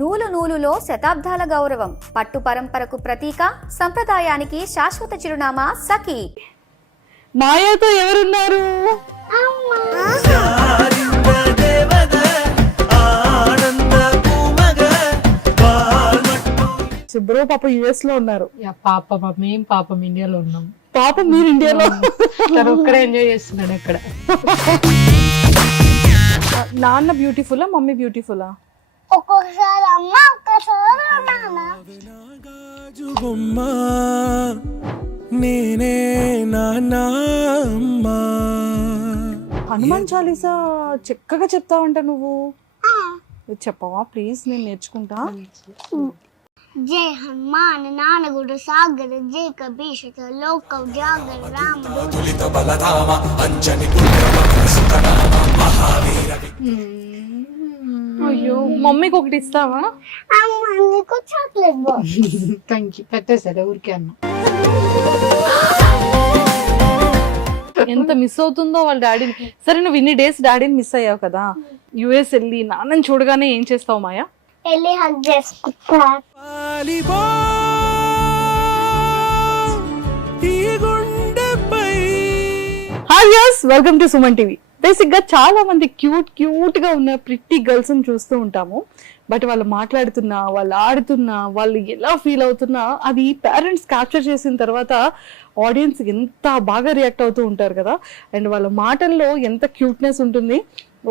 నూలు నూలులో శతాబ్దాల గౌరవం, పట్టు పరంపరకు ప్రతీక, సంప్రదాయానికి శాశ్వత చిరునామా సఖీ. మాయతో ఎవరున్నారు? బ్రో పాప యుఎస్ లో ఉన్నారు. మేము పాపం ఇండియాలో ఉన్నాం. పాప మీరు ఇండియాలో ఒక్కడే ఎంజాయ్ చేస్తున్నాడు అక్కడ. నాన్న బ్యూటిఫుల్లా మమ్మీ బ్యూటిఫుల్లా? ఒక్కొక్కసారి అమ్మ ఒక్కసారి నాన్న. నేనే నాన్న అమ్మా. హనుమాన్ చాలీసా చక్కగా చెప్తావంట నువ్వు. చెప్పవా ప్లీజ్, నేను నేర్చుకుంటా. జై హనుమాన్ నానగుడు సాగర జై కబీష లోక జాగర రాముడు. అయ్యో మమ్మీకి ఒకటి ఇస్తావా? అమ్మ నీకు చాక్లెట్ బాక్స్. Thank you. పెట్టేసాడు ఊరికే అన్న. ఎంత మిస్ అవుతుందో వాళ్ళ డాడీని. సరే నువ్వు ఇన్ని డేస్ డాడీని మిస్ అయ్యావు కదా, యుఎస్ వెళ్ళి నాన్నని చూడగానే ఏం చేస్తావు మాయా? వెళ్ళి హగ్ చేసుకుంటా. Hi yes, welcome to Suman TV. Basic గా చాలా మంది క్యూట్ గా ఉన్న ప్రిట్టి గర్ల్స్ చూస్తూ ఉంటాము. బట్ వాళ్ళు మాట్లాడుతున్నా, వాళ్ళు ఆడుతున్నా, వాళ్ళు ఎలా ఫీల్ అవుతున్నా అది పేరెంట్స్ క్యాప్చర్ చేసిన తర్వాత ఆడియన్స్ ఎంత బాగా రియాక్ట్ అవుతూ ఉంటారు కదా. అండ్ వాళ్ళ మాటల్లో ఎంత క్యూట్నెస్ ఉంటుంది.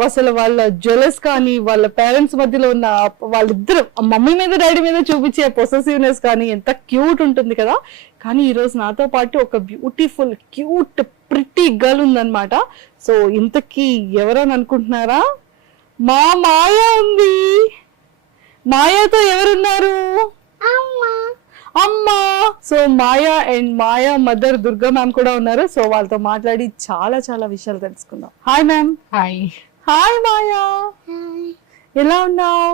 అసలు వాళ్ళ జెలస్ కానీ వాళ్ళ పేరెంట్స్ మధ్యలో ఉన్న వాళ్ళిద్దరు మమ్మీ మీద డాడీ మీద చూపించే పొసెసివ్నెస్ కానీ ఎంత క్యూట్ ఉంటుంది కదా. కానీ ఈరోజు నాతో పాటు ఒక బ్యూటిఫుల్ క్యూట్ ప్రిట్టి గర్ల్ ఉందన్నమాట. సో ఇంతకీ ఎవరని అనుకుంటున్నారా? మా మాయ ఉంది. మాయాతో ఎవరున్నారు? అమ్మా. So Maya and Maya mother Durga ma'am కూడా ఉన్నారు. సో వాళ్ళతో మాట్లాడి చాలా చాలా విషయాలు తెలుసుకుందాం. Hi ma'am. హాయ్. హాయ్ మాయా, ఎలా ఉన్నావు?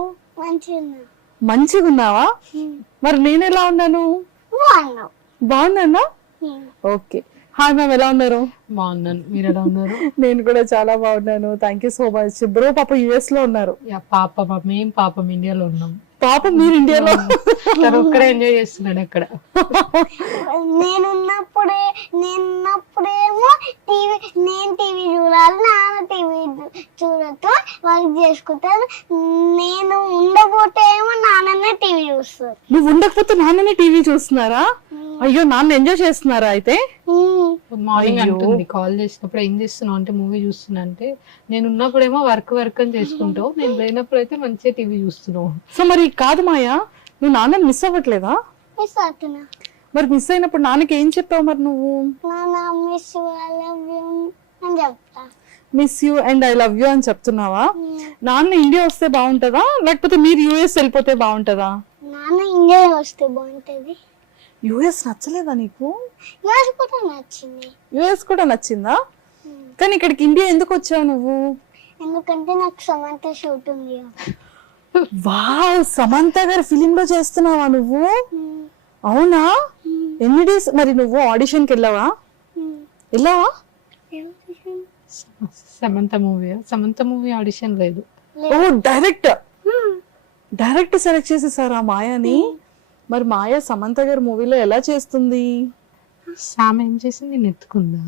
మంచిగా ఉన్నావా? మరి నేను ఎలా ఉన్నాను? బాగున్నానా? ఓకే. హాయ్ మ్యామ్, ఎలా ఉన్నారు? బాగున్నాను. మీరు ఎలా ఉన్నారు? నేను కూడా చాలా బాగున్నాను. Thank you so much. Bro పాప యుఎస్ లో ఉన్నారు. మేము పాపం ఇండియాలో ఉన్నాం. పాప మీరు ఇండియాలో ఒక్కడే ఎంజాయ్ చేస్తున్నాడు అక్కడ. నేనున్నప్పుడేమో నేను టీవీ చూడాలి, నాన్న టీవీ చూడటం వర్క్ చేసుకుంటారు. నేను ఉండబోతే ఏమో నాన్ననే టీవీ చూస్తారు. నువ్వు ఉండకపోతే నాన్ననే టీవీ చూస్తున్నారా? అయ్యో, నాన్న ఎంజాయ్ చేస్తున్నారా అయితే? మార్నింగ్ అంటుంది కాల్ చేసినప్పుడు ఏం చేస్తున్నావు అంటే మూవీ చూస్తున్నా అంటే, నేను ఉన్నప్పుడేమో వర్క్ అని చేసుకుంటావు, నేను లేనప్పుడు అయితే మంచిగా టీవీ చూస్తున్నావు. సో మరి కాదు మాయా, నువ్వు నాన్నని మిస్ అవ్వట్లేదా? మిస్ అవుతున్నా. మరి మిస్ అయినప్పుడు నాన్నకి ఏం చెప్పావు మరి నువ్వు? నాన్న miss you, I love you అని చెప్తా. Miss you and I love you అని చెప్తున్నావా? నాన్న ఇండియా వస్తే బాగుంటుందా లేకపోతే మీరు యుఎస్ వెళ్ళిపోతే బాగుంటుందా? నాన్న ఇండియా వస్తే బాగుంటది. యుఎస్ నచ్చలేదా నీకు? యుఎస్ కూడా నచ్చింది. యుఎస్ కూడా నచ్చిందా? కానీ ఇక్కడికి ఇండియా ఎందుకు వచ్చావు నువ్వు? ఎందుకంటే నాకు సమంత షూట్ ఉంది. వావ్, సమంత గారి ఫిలిం లో చేస్తున్నావా నువ్వు? అవునా? ఎన్ని డేస్ మరి నువ్వు ఆడిషన్ కి వెళ్ళావా? సమంత మూవీ ఆడిషన్ లేదు. ఓ, డైరెక్ట్ సెలెక్ట్ చేసేసారా మాయాని? మరి మాయ సమంత గారి మూవీలో ఎలా చేస్తుంది? సామ్ ఏం చేసింది? నెత్తుకుందా?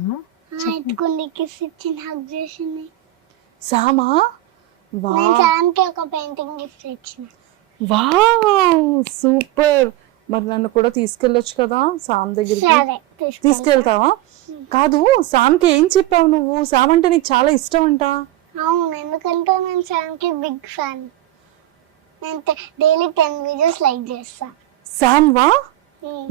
ఎత్తుకుంది, కిస్ ఇచ్చింది, హగ్ చేసింది. సామా? నేను సామ్కి ఒక పెయింటింగ్ గిఫ్ట్ ఇచ్చిన. Wow, super. మరి నన్ను కూడా తీసుకెళ్ళొచ్చు కదా సామ్ దగ్గరికి? తీసుకెళ్తావా? కాదు, సామ్కి ఏం చెప్పావు నువ్వు? సామ్ అంటే నీకు చాలా ఇష్టం అంట. అవును, ఎందుకంటే నేను సామ్కి బిగ్ ఫ్యాన్. నేను డైలీ 10 వీడియోస్ లైక్ చేస్తా. సామ్ వా?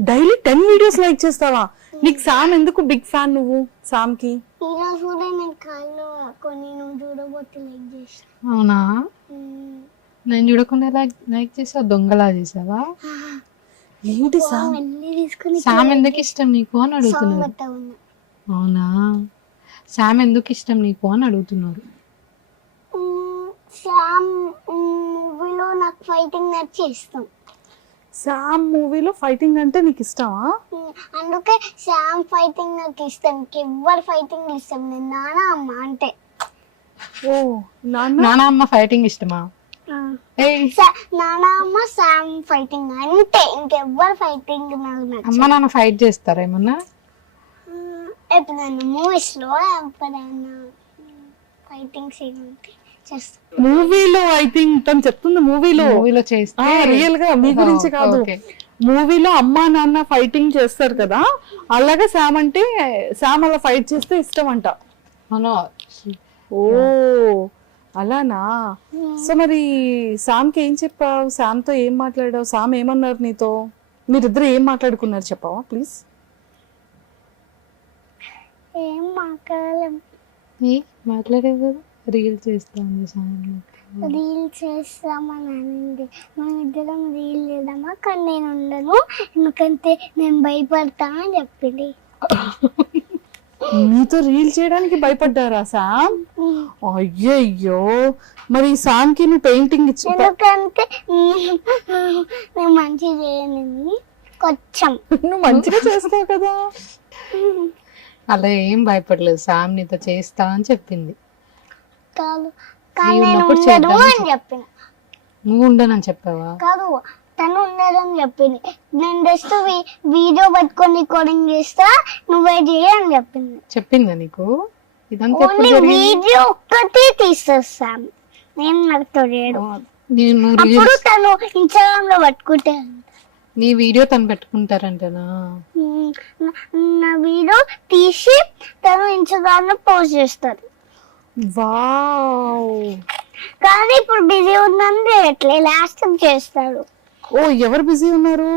డైలీ 10 వీడియోస్ లైక్ చేస్తావా? నీకు సామ్ ఎందుకు బిగ్ ఫ్యాన్ నువ్వు సామ్ కి? ఈ రోజు కూడా నేను కాళ్ళు కొన్ని నువ్వు చూడబోతే లైక్ చేస్తా. అవునా? నేను చూడకుండా లైక్ చేసావా? దొంగలా చేసావా? ఏంటి సామ్? సామ్ ఎందుకు ఇష్టం నీకు అని అడుగుతున్నారు. అవునా? సామ్ ఎందుకు ఇష్టం నీకు అని అడుగుతున్నారు. సామ్ మూవీలో నాకు ఫైటింగ్ నచ్చి ఇష్టం. సామ్ మూవీలో ఫైటింగ్ అంటే నీకు ఇష్టమా? అందుకే సామ్ ఫైటింగ్ నాకు ఇష్టం. ఎవరు ఫైటింగ్ ఇష్టం, నేను నాన్న అమ్మ అంటే. ఓ, నాన్న అమ్మ ఫైటింగ్ ఇష్టమా? నాన్న అమ్మ శామ్ ఫైటింగ్ అంతే, ఇంకెవ్వరు ఫైటింగ్ నాకు నచ్చదు. అమ్మ నాన్న ఫైట్ చేస్తారా ఏమన్నా? ఎప్పుడైనా మూవీస్ లో ఎప్పుడైనా ఫైటింగ్ సీన్ ఉంటే చేస్తా. మూవీలో ఐ థింక్ తను చెప్తుంది మూవీలో చేస్తే రియల్ గా మీ గురించి కాదు. Okay. మూవీలో అమ్మా నాన్న ఫైటింగ్ చేస్తారు కదా, అలాగే శామ్ అంటే శామ్ అలా ఫైట్ చేస్తే ఇష్టం అంట. అవును. ఓ అలానా. సో మరి శామ్కి ఏం చెప్పావు? శామ్తో ఏం మాట్లాడావు? శామ్ ఏమన్నారు నీతో? మీరిద్దరు ఏం మాట్లాడుకున్నారు చెప్పావా ప్లీజ్? ఏం మాట్లాడలేం. మాట్లాడేవు కదా, రీల్ చేస్తాను సాంగ్. రీల్ చేస్తామని అనింది, మనం ఇద్దరం రీల్ చేద్దామా, కానీ నేను ఉండను ఎందుకంటే నేను భయపడతా అని చెప్పింది. నీతో రీల్ చేయడానికి భయపడ్డారా శామ్? అయ్యయ్యో. మరి శామ్ కి నువ్వు పెయింటింగ్ ఇచ్చి ఎందుకంటే నేను మంచిగా చేయను, కొంచెం నువ్వు మంచిగా చేస్తావు కదా. అలా ఏం భయపడలేదు, సామ్ నీతో చేస్తా అని చెప్పింది. కాదు, కానీ నీవు నేను ఉన్నప్పుడు ఉండను చేద్దామని అని చెప్పిన. నువ్వు ఉండనని చెప్పావా? కాదు, తను ఉండదని చెప్పింది. నేను జస్ట్ వీడియో పట్టుకొని రికార్డింగ్ చేస్తా, నువ్వే చేయి అని చెప్పింది. చెప్పిందా నీకు? ఇదంతా ఎప్పుడు ఓన్లీ జరిగింది? వీడియో ఒక్కటే తీసేస్తాను నేను, నాకు తెలియదు. నేను అప్పుడు తను ఇన్స్టాగ్రామ్ లో పట్టుకుంటే నీ వీడియో తను పెట్టుకుంటారంటనా? నా వీడియో తీసి తను ఇన్స్టాగ్రామ్ లో పోస్ట్ చేస్తారు. వావ్. కానీ ఇప్పుడు బిజీ ఉందని ఎట్లే లాస్ట్ చేస్తాడు. ఓ ఎవరు బిజీ ఉన్నారు?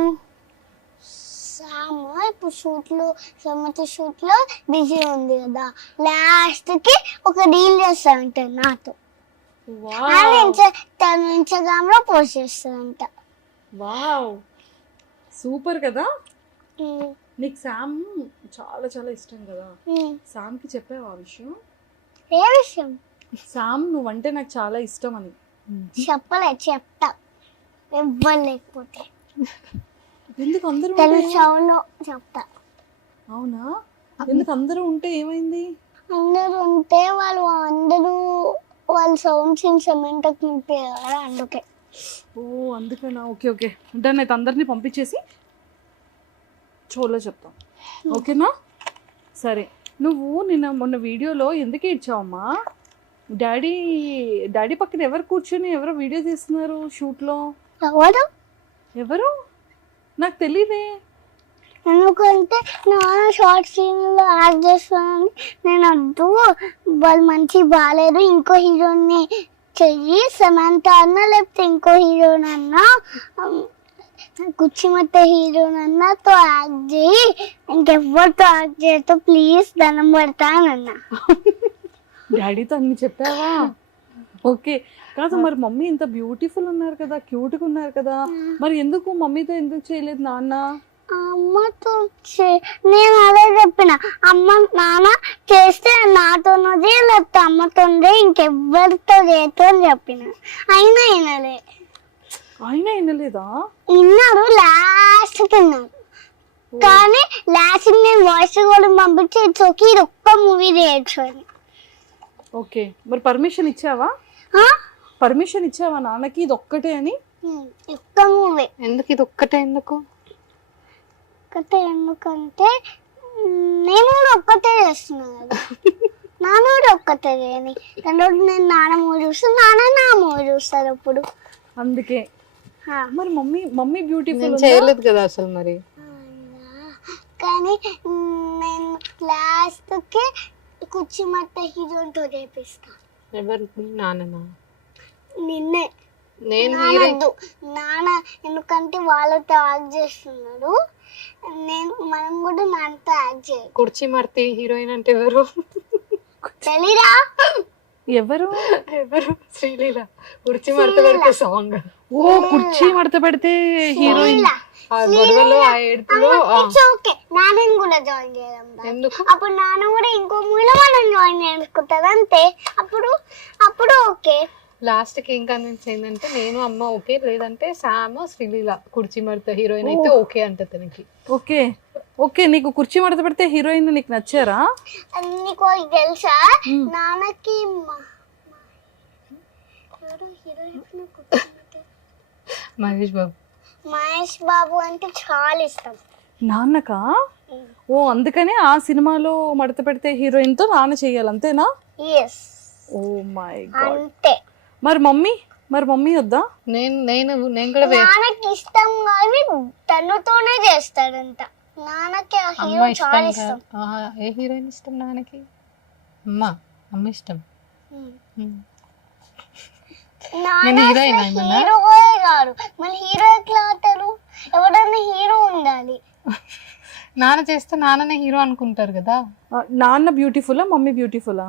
సాము ఇప్పుడు షూట్ లో బిజీ ఉంది కదా, లాస్ట్ కి ఒక రీల్ చేస్తాడంట నాతో. తను ఇన్స్టాగ్రామ్ లో పోస్ట్ చేస్తాడంట. వావ్ సూపర్ కదా. నీకు శామ్ చాలా చాలా ఇష్టం కదా, శామ్ కి చెప్పావు ఆ విషయం? ఏ విషయం? శామ్ నువ్వంటే నాకు చాలా ఇష్టం అని. చెప్తా ఎవ్వరు లేకపోతే. ఎందుకు అందరూ షోలో చెప్తా. అవునా? ఎందుకు అందరూ ఉంటే ఏమైంది? అందరూ ఉంటే వాళ్ళు సౌండ్ సిమెంట్ నింపారు కదా, అందుకే. ఓ అందుకనా. Okay okay, done. అయితే అందరినీ పంపించేసి షోలో చెప్తాం, ఓకేనా? సరే. నువ్వు మొన్న వీడియోలో ఎందుకు ఇచ్చావమ్మా? డాడీ పక్కన ఎవరు కూర్చొని ఎవరో వీడియో తీస్తున్నారు షూట్లో? ఎవరు? నాకు తెలీదే. ఎందుకంటే నాన్న షార్ట్ ఫిల్మ్ లో యాక్ట్ చేస్తానని నేను వద్దు, వాళ్ళు మంచి బాగాలేదు, ఇంకో హీరోని చెయ్యి, సమంత అన్న లేకపోతే ఇంకో హీరోనన్నా, కుచ్చిమత్త హీరోనన్నాతో యాక్ట్ చేయి, ఇంకెవ్వరితో యాక్ట్ చేయతో ప్లీజ్ దండం పెడతానన్నా. డాడీతో అన్ని చెప్పావా? ఓకే. కాదు మరి మమ్మీ ఇంత బ్యూటిఫుల్ ఉన్నారు కదా, క్యూట్గా ఉన్నారు కదా, మరి ఎందుకు మమ్మీతో ఎందుకు చేయలేదు నాన్న? అమ్మతో నేను అదే చెప్పిన, అమ్మ నాన్న చేస్తే నాతోనదే లేకపోతే అమ్మతోందే, ఇంకెవ్వరితో చేయతో అని చెప్పిన. అయినా వినలేదా? విన్నాడు, లాస్ట్ విన్నాడు. కానీ లాస్ట్ నేను వాయిస్ కూడా పంపించి ఇచ్చోకి ఇది ఒక్క మూవీ చేయొచ్చు అని. ఓకే. మరి పర్మిషన్ ఇచ్చావా నాన్నకి ఇది ఒక్కటే అని? ఒక్క మూవీ. ఎందుకు ఇది ఒక్కటే? ఎందుకంటే నేను కూడా ఒక్కటే చేస్తున్నా కదా, నాన్న కూడా ఒక్కటే చేయని. రెండోది నేను నాన్న మూవీ చూస్తాను, నాన్న నా మూవీ చూస్తారు అప్పుడు, అందుకే. మరి మమ్మీ బ్యూటిఫుల్ చేయలేదు కదా అసలు మరి. కానీ నేను లాస్ట్ కి కుచ్చిమట్ట హీరోతో చేపిస్తా. ఎవరు? నాన్న. నిన్నే. నాన్న ఎందుకంటే వాళ్ళతో యాక్ట్ చేస్తున్నాడు, మనం కూడా నాన్నతో యాక్ట్ చేయాలి. కుర్చీ మర్తి హీరోయిన్ అంటే ఎవరు తెలీదా? ఎవరు? శ్రీలీల. కుర్చీ మడత పెడితే సాంగ్. ఓ కుర్చీ మడత పెడితే హీరోయిన్. నాన్నని కూడా జాయిన్ చేయడం. ఎందుకు? అప్పుడు నాన్న కూడా ఇంకో మూవీలో మనం జాయిన్ చేసుకుంటారు అంతే. అప్పుడు ఓకే. లాస్ట్ కి ఏం కన్విన్స్ అయిందంటే నేను అమ్మ ఓకే, లేదంటే సామ్ శ్రీలీల కుర్చీ మడత హీరోయిన్ అయితే ఓకే అంట తనకి. ఓకే. నీకు కుర్చీ మడత పెడితే హీరోయిన్ నీకు నచ్చారా? నీకు తెలుసా, నాన్నకి మహేష్ బాబు. మహేష్ బాబు అంటే చాలా ఇష్టం. నాన్నకా? ఓ అందుకనే ఆ సినిమాలో మడత పెడితే హీరోయిన్ తో నాన్న చెయ్యాలి అంతేనా? Yes oh my god. అంతే. మరి మమ్మీ వద్దా? నేను కూడా నాన్నకి ఇష్టం కానీ తనతోనే చేస్తాడంట. నాన్నకి ఆ అమ్మ హీరో చాలా ఇష్టం ఇష్టం. ఏ హీరోయిన్ ఇష్టం నాన్నకి? అమ్మ ఇష్టం. నాన్న హీరోయిన్ హీరోయే కాదు, మళ్ళీ హీరో ఎట్లా అవుతారు? ఎవడన్నా హీరో ఉండాలి. నాన్న చేస్తే నాన్ననే హీరో అనుకుంటారు కదా. నాన్న బ్యూటిఫుల్లా మమ్మీ బ్యూటిఫుల్లా?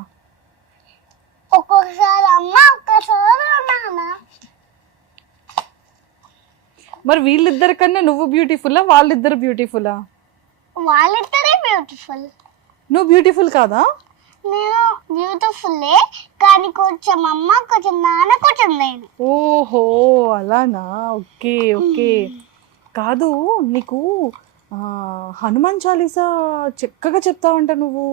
ఒక్కొక్కసారి అమ్మ, ఒక్కసారి నాన్న. మరి వీళ్ళిద్దరి కన్నా నువ్వు బ్యూటిఫుల్లా వాళ్ళిద్దరు బ్యూటిఫుల్లా? వాళ్ళిద్దరే బ్యూటిఫుల్. నువ్వు బ్యూటిఫుల్ కాదా? నేను బ్యూటిఫుల్లే కానీ కొంచెం అమ్మ, కొంచెం నాన్న, కొంచెం నేను. ఓహో అలానా, ఓకే ఓకే. కాదు నీకు హనుమాన్ చాలీసా చక్కగా చెప్తావంట నువ్వు,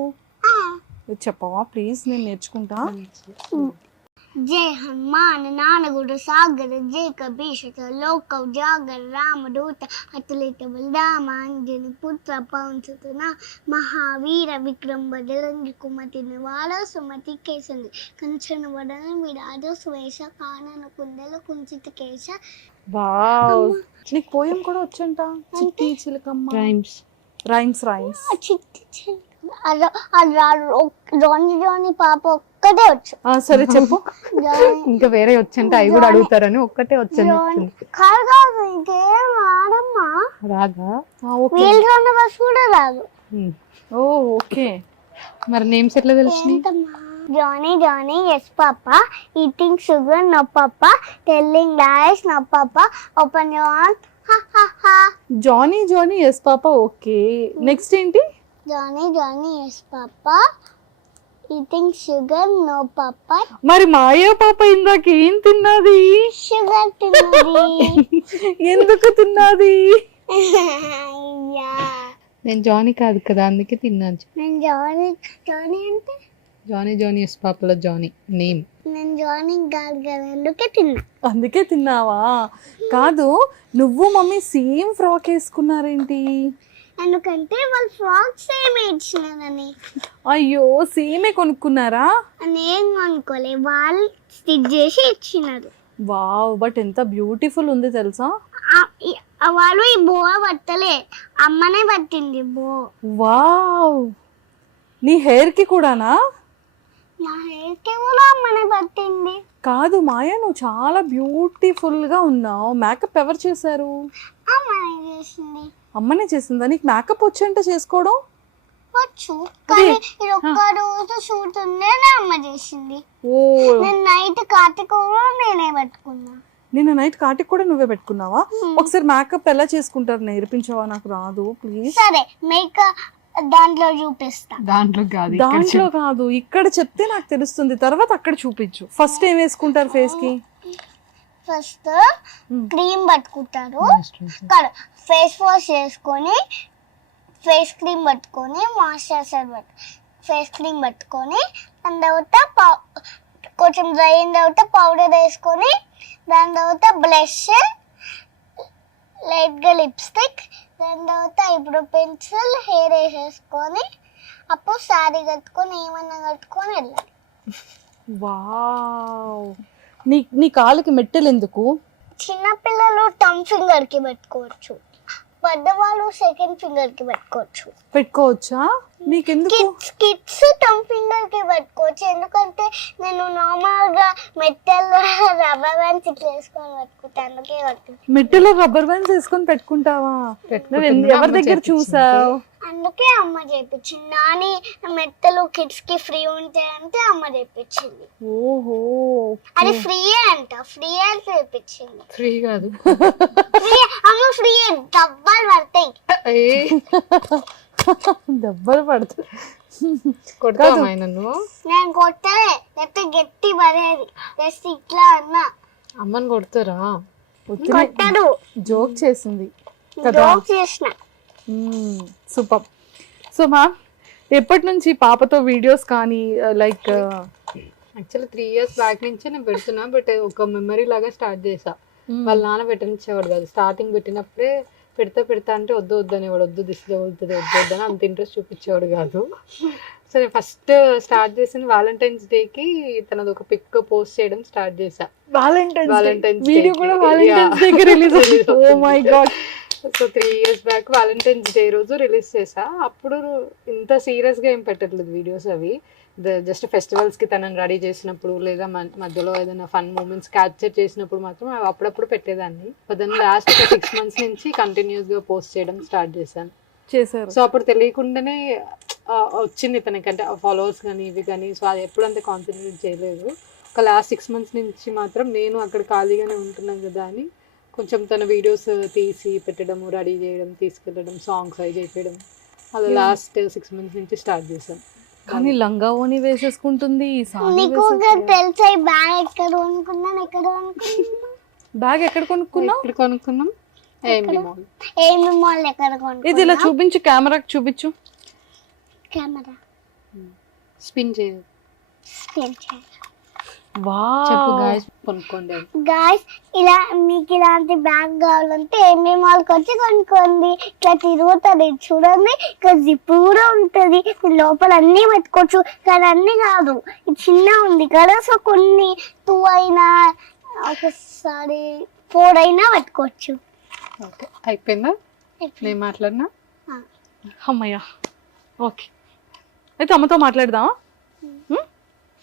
చెప్పవా ప్లీజ్? నేను నేర్చుకుంటా. జై హనుమాన్ నానగుడ సాగర జై కపీషత లోక జాగర రామదూత అతులిత బలరామ అంజని పుత్ర పవన్సుతన మహావీర విక్రమ బదలంగి కుమతి నివాడ సుమతి కేసంది కంచన వడన విరాజ స్వేష కానన కుందల కుంచిత కేశ. వావ్, నీకు పోయం కూడా వచ్చంట. చిట్టి చిలకమ్మ రైమ్స్. జానీ పాప ఒక్కటే వచ్చు. సరే చెప్పు. ఇంకా వేరే వచ్చంటే అవి కూడా అడుగుతారని ఒక్కటే వచ్చాను. కాదు ఇంకేం రాదమ్మా. రాగా? వీళ్ళు ఉన్న బస్ కూడా రాదు. ఓ ఓకే. మరి నేమ్స్ ఎట్లా తెలిసినాయి? Johnny, yes papa. Eating sugar, no papa. Telling lies, no papa. Open your mouth, ha ha ha. Johnny yes papa, okay. Next ఏంటి? Johnny, yes papa. Eating sugar, no papa. మరి మాయా పాప ఇందాక ఏం తిన్నది? Sugar తిన్నది. ఎందుకు తిన్నది? నేను జానీ కాదు కదా అందుకే తిన్నాను. నేను జానీ అంటే జానీ ఎస్ పాపలో జానీ నేమ్. నేను జానీ కాదు కదా అందుకే తిన్నా. అందుకే తిన్నావా? కాదు, నువ్వు మమ్మీ సేమ్ ఫ్రాక్ వేసుకున్నారేంటి? ఎందుకంటే వాళ్ళు ఫ్రాక్స్ ఏమి ఇచ్చినారని. అయ్యో, సేమే కొనుక్కున్నారా? నేను అనుకోలే, వాళ్ళు స్టిచ్ చేసి ఇచ్చినారు. వావ్, బట్ ఎంత బ్యూటిఫుల్ ఉంది తెలుసా? వాళ్ళు ఈ బో పట్టలే, అమ్మనే పట్టింది బో. వావ్, నీ హెయిర్ కి కూడానా? నా హెయిర్ కి కూడా అమ్మనే పట్టింది. కాదు మాయా, నువ్వు చాలా బ్యూటిఫుల్ గా ఉన్నావు. మేకప్ ఎవరు చేశారు? అమ్మనే చేసింది. అమ్మనే చేసిందా? నీకు మేకప్ వచ్చంట చేసుకోవడం? వచ్చు, కానీ ఇది ఒక్క రోజు షూట్ ఉండేనే అమ్మ చేసింది. ఓ, నేను నైట్ కార్తీక కూడా నేనే పట్టుకున్నా. నిన్న నైట్ కాటికి కూడా నువ్వే పెట్టుకున్నావా? ఒకసారి మేకప్ ఎలా చేసుకుంటారు నేర్పించవా? నాకు రాదు ప్లీజ్. సరే, మేకప్ దాంట్లో చూపిస్తా. దాంట్లో కాదు, ఇక్కడ చెప్తే నాకు తెలుస్తుంది, తర్వాత అక్కడ చూపించు. ఫస్ట్ ఏం వేసుకుంటారు ఫేస్ కి? ఫస్ట్ క్రీమ్ పట్టుకుంటారు, ఫేస్ వాష్ చేసుకొని ఫేస్ క్రీమ్ పట్టుకొని మాయిశ్చరైజర్ ఫేస్ క్రీమ్ పట్టుకొని దాని తర్వాత కొంచెం డ్రై అయిన తర్వాత పౌడర్ వేసుకొని దాని తర్వాత బ్లష్, లైట్గా లిప్స్టిక్, దాని తర్వాత ఐబ్రో పెన్సిల్, హెయిర్ వేసేసుకొని అప్పుడు శారీ కట్టుకొని ఏమన్నా కట్టుకొని వెళ్ళాలి. వావ్, నీ కాళ్ళకి మెట్టెలు ఎందుకు? చిన్నపిల్లలు టమ్ ఫింగర్ కి పెట్టుకోవచ్చు, పెద్దవాళ్ళు సెకండ్ ఫింగర్ కి పెట్టుకోవచ్చా? నీకెందుకు? కిడ్స్ టమ్ ఫింగర్ కి పెట్టుకోవచ్చు, ఎందుకంటే నేను నార్మల్ గా మెట్టెల్లో రబ్బర్ బ్యాండ్స్ ఇట్లా వేసుకొని పెట్టుకుంటాను, అందుకే పెట్టుకుంటాను. మెట్టెలో రబ్బర్ బ్యాండ్స్ వేసుకొని పెట్టుకుంటావా? ఎవరి దగ్గర చూసావు? అందుకే అమ్మ చేపించింది. నాని మెట్టలు కిడ్స్ కి ఫ్రీ ఉంటాయంటే అమ్మ చేపించింది. ఓహో, అది ఫ్రీ అంట, ఫ్రీ అని చేపించింది. ఫ్రీ కాదు, ఫ్రీ అమ్మ, ఫ్రీ డబ్బులు పడతాయి. దెబ్బలు పడతాయి. కొడతావా నన్ను? నేను కొట్టలే, లేకపోతే గట్టి పడేది, జస్ట్ ఇట్లా అన్నా. అమ్మని కొడతారా? కొట్టడు, జోక్ చేసింది కదా. జోక్ చేసిన. సూపర్. సో మ్యామ్, ఎప్పటి నుంచి పాపతో వీడియోస్ కానీ లైక్ యాక్చువల్లీ 3 years బ్యాక్ నుంచే నేను పెడుతున్నా, బట్ ఒక మెమరీ లాగా స్టార్ట్ చేసా. వాళ్ళ నాన్న పెట్టనిచ్చేవాడు కాదు. స్టార్టింగ్ పెట్టినప్పుడే పెడతా అంటే వద్దు అనేవాడు. వద్దు దిష్టి తగులుతుంది వద్దు అని అంత ఇంట్రెస్ట్ చూపించేవాడు కాదు. సో నేను ఫస్ట్ స్టార్ట్ చేసింది వ్యాలంటైన్స్ డేకి తనది ఒక పిక్ పోస్ట్ చేయడం స్టార్ట్ చేసా. Valentine's వీడియో కూడా Valentine's Day కి రిలీజ్ అయింది. Oh my god. So 3 years back Valentine's day రోజు రిలీజ్ చేసా. అప్పుడు ఇంత సీరియస్ గా ఏం పెట్టట్లేదు వీడియోస్. అవి జస్ట్ ఫెస్టివల్స్ కి తనని రెడీ చేసినప్పుడు లేదా మధ్యలో ఏదైనా ఫన్ మూమెంట్స్ క్యాప్చర్ చేసినప్పుడు మాత్రం అవి అప్పుడప్పుడు పెట్టేదాన్ని. దాన్ని లాస్ట్ 6 months నుంచి కంటిన్యూస్ గా పోస్ట్ చేయడం స్టార్ట్ చేశాను. సో అప్పుడు తెలియకుండానే వచ్చింది తనకంటే ఫాలోవర్స్ కానీ ఇవి కానీ. సో అది ఎప్పుడు అంత కాన్సన్ట్రేట్ చేయలేదు. ఒక లాస్ట్ 6 months నుంచి మాత్రం నేను అక్కడ ఖాళీగానే ఉంటున్నాను కదా అని కొంచెం తన వీడియోస్ తీసి పెట్టడం, రెడీ చేయడం, తీసుకెళ్ళడం, సాంగ్స్ అవి చేయడం అలా లాస్ట్ 6 months నుంచి స్టార్ట్ చేశాను. కానీ లంగా ఓని వేసేసుకుంటుంది. నీకు తెలుసా ఈ బ్యాగ్ ఎక్కడ కొనుక్కున్నాను? ఎక్కడ కొనుక్కున్నాం? ఏమి మాల్ ఎక్కడ కొనుక్కున్నా? ఇది ఇలా చూపించు, కెమెరాకి చూపించు. కెమెరా స్పిన్ చేయాలి. వావ్ కొనుక్కోండి గాయ్స్. ఇలా మీకు ఇలాంటి బ్యాగ్ కావాలంటే ఏమి మాల్కి వచ్చి కొనుక్కోండి. ఇట్లా తిరుగుతుంది చూడండి. ఇక్కడ జిప్ కూడా ఉంటుంది. లోపల అన్ని పెట్టుకోవచ్చు. కానీ అన్ని కాదు, ఇది చిన్న ఉంది కదా. సో కొన్ని 2 అయినా ఒకసారి 4 అయినా పెట్టుకోవచ్చు. ఓకే అయిపోయిందా? నేను మాట్లాడినా? అమ్మయ్యా. ఓకే అయితే అమ్మతో మాట్లాడదామా?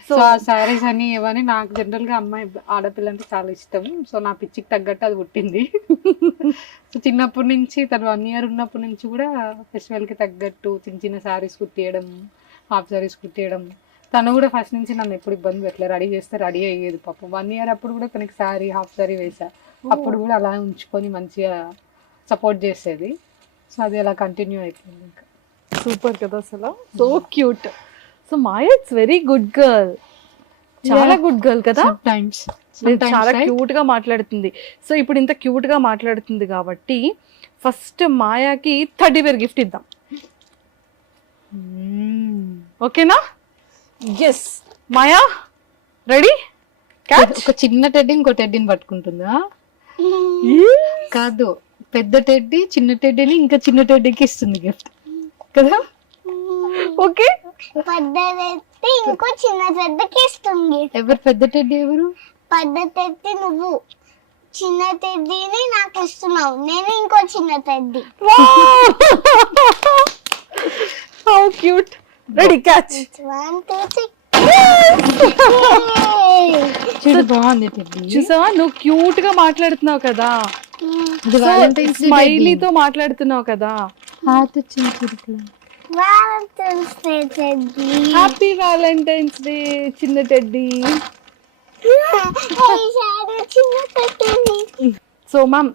సో ఆ శారీస్ అని ఇవన్నీ నాకు జనరల్ గా అమ్మాయి ఆడపిల్ల అంటే చాలా ఇష్టం. సో నా పిచ్చికి తగ్గట్టు అది పుట్టింది. సో చిన్నప్పటి నుంచి తను 1 year ఉన్నప్పటి నుంచి కూడా ఫెస్టివల్ కి తగ్గట్టు చిన్న శారీస్ కుట్టియడం, హాఫ్ శారీస్ కుట్టియడం. తను కూడా ఫస్ట్ నుంచి నన్ను ఎప్పుడు ఇబ్బంది పెట్టలేదు. రెడీ చేస్తే రెడీ అయ్యేది పాపం. 1 year అప్పుడు కూడా తనకి శారీ హాఫ్ శారీ వేసా. అప్పుడు కూడా అలా ఉంచుకొని మంచిగా సపోర్ట్ చేసేది. సో అది అలా కంటిన్యూ అయిపోయింది. ఇంకా సూపర్ కదా అసలు. So cute. So Maya it's very good girl. చాలా గుడ్ గర్ల్ కదా. చాలా క్యూట్ గా మాట్లాడుతుంది. సో ఇప్పుడు ఇంత క్యూట్ గా మాట్లాడుతుంది కాబట్టి ఫస్ట్ మాయాకి టెడ్డీ బేర్ గిఫ్ట్ ఇద్దాం. ఓకేనా? ఎస్ మాయా రెడీ? ఒక చిన్న టెడ్డీ ఇంకో టెడ్డీని పట్టుకుంటుందా? కాదు, పెద్ద టెడ్డీ చిన్న టెడ్డీని ఇంకా చిన్న టెడ్డీకి ఇస్తుంది గిఫ్ట్ కదా. ఓకే. పెద్ద టెడ్డీ ఇంకో చిన్న టెడ్డీకి ఇస్తుంది. ఎవరు పెద్ద టెడ్డీ? ఎవరు? పెద్ద టెడ్డీ నువ్వు, చిన్న టెడ్డీని నాకు ఇస్తున్నావు. నేను ఇంకో చిన్న teddy. How cute. Ready catch. 1 2 3. చూడు బాగుంది టెడ్డీ. చూసావా నువ్వు క్యూట్ గా మాట్లాడుతున్నావు కదా. స్మైలీతో మాట్లాడుతున్నావు కదా. హార్ట్ వచ్చింది చూడు. Valentine's Day teddy. Happy Valentine's day చిన్న టెడ్డీ. చిన్న టెడ్డీ. సో మ్యామ్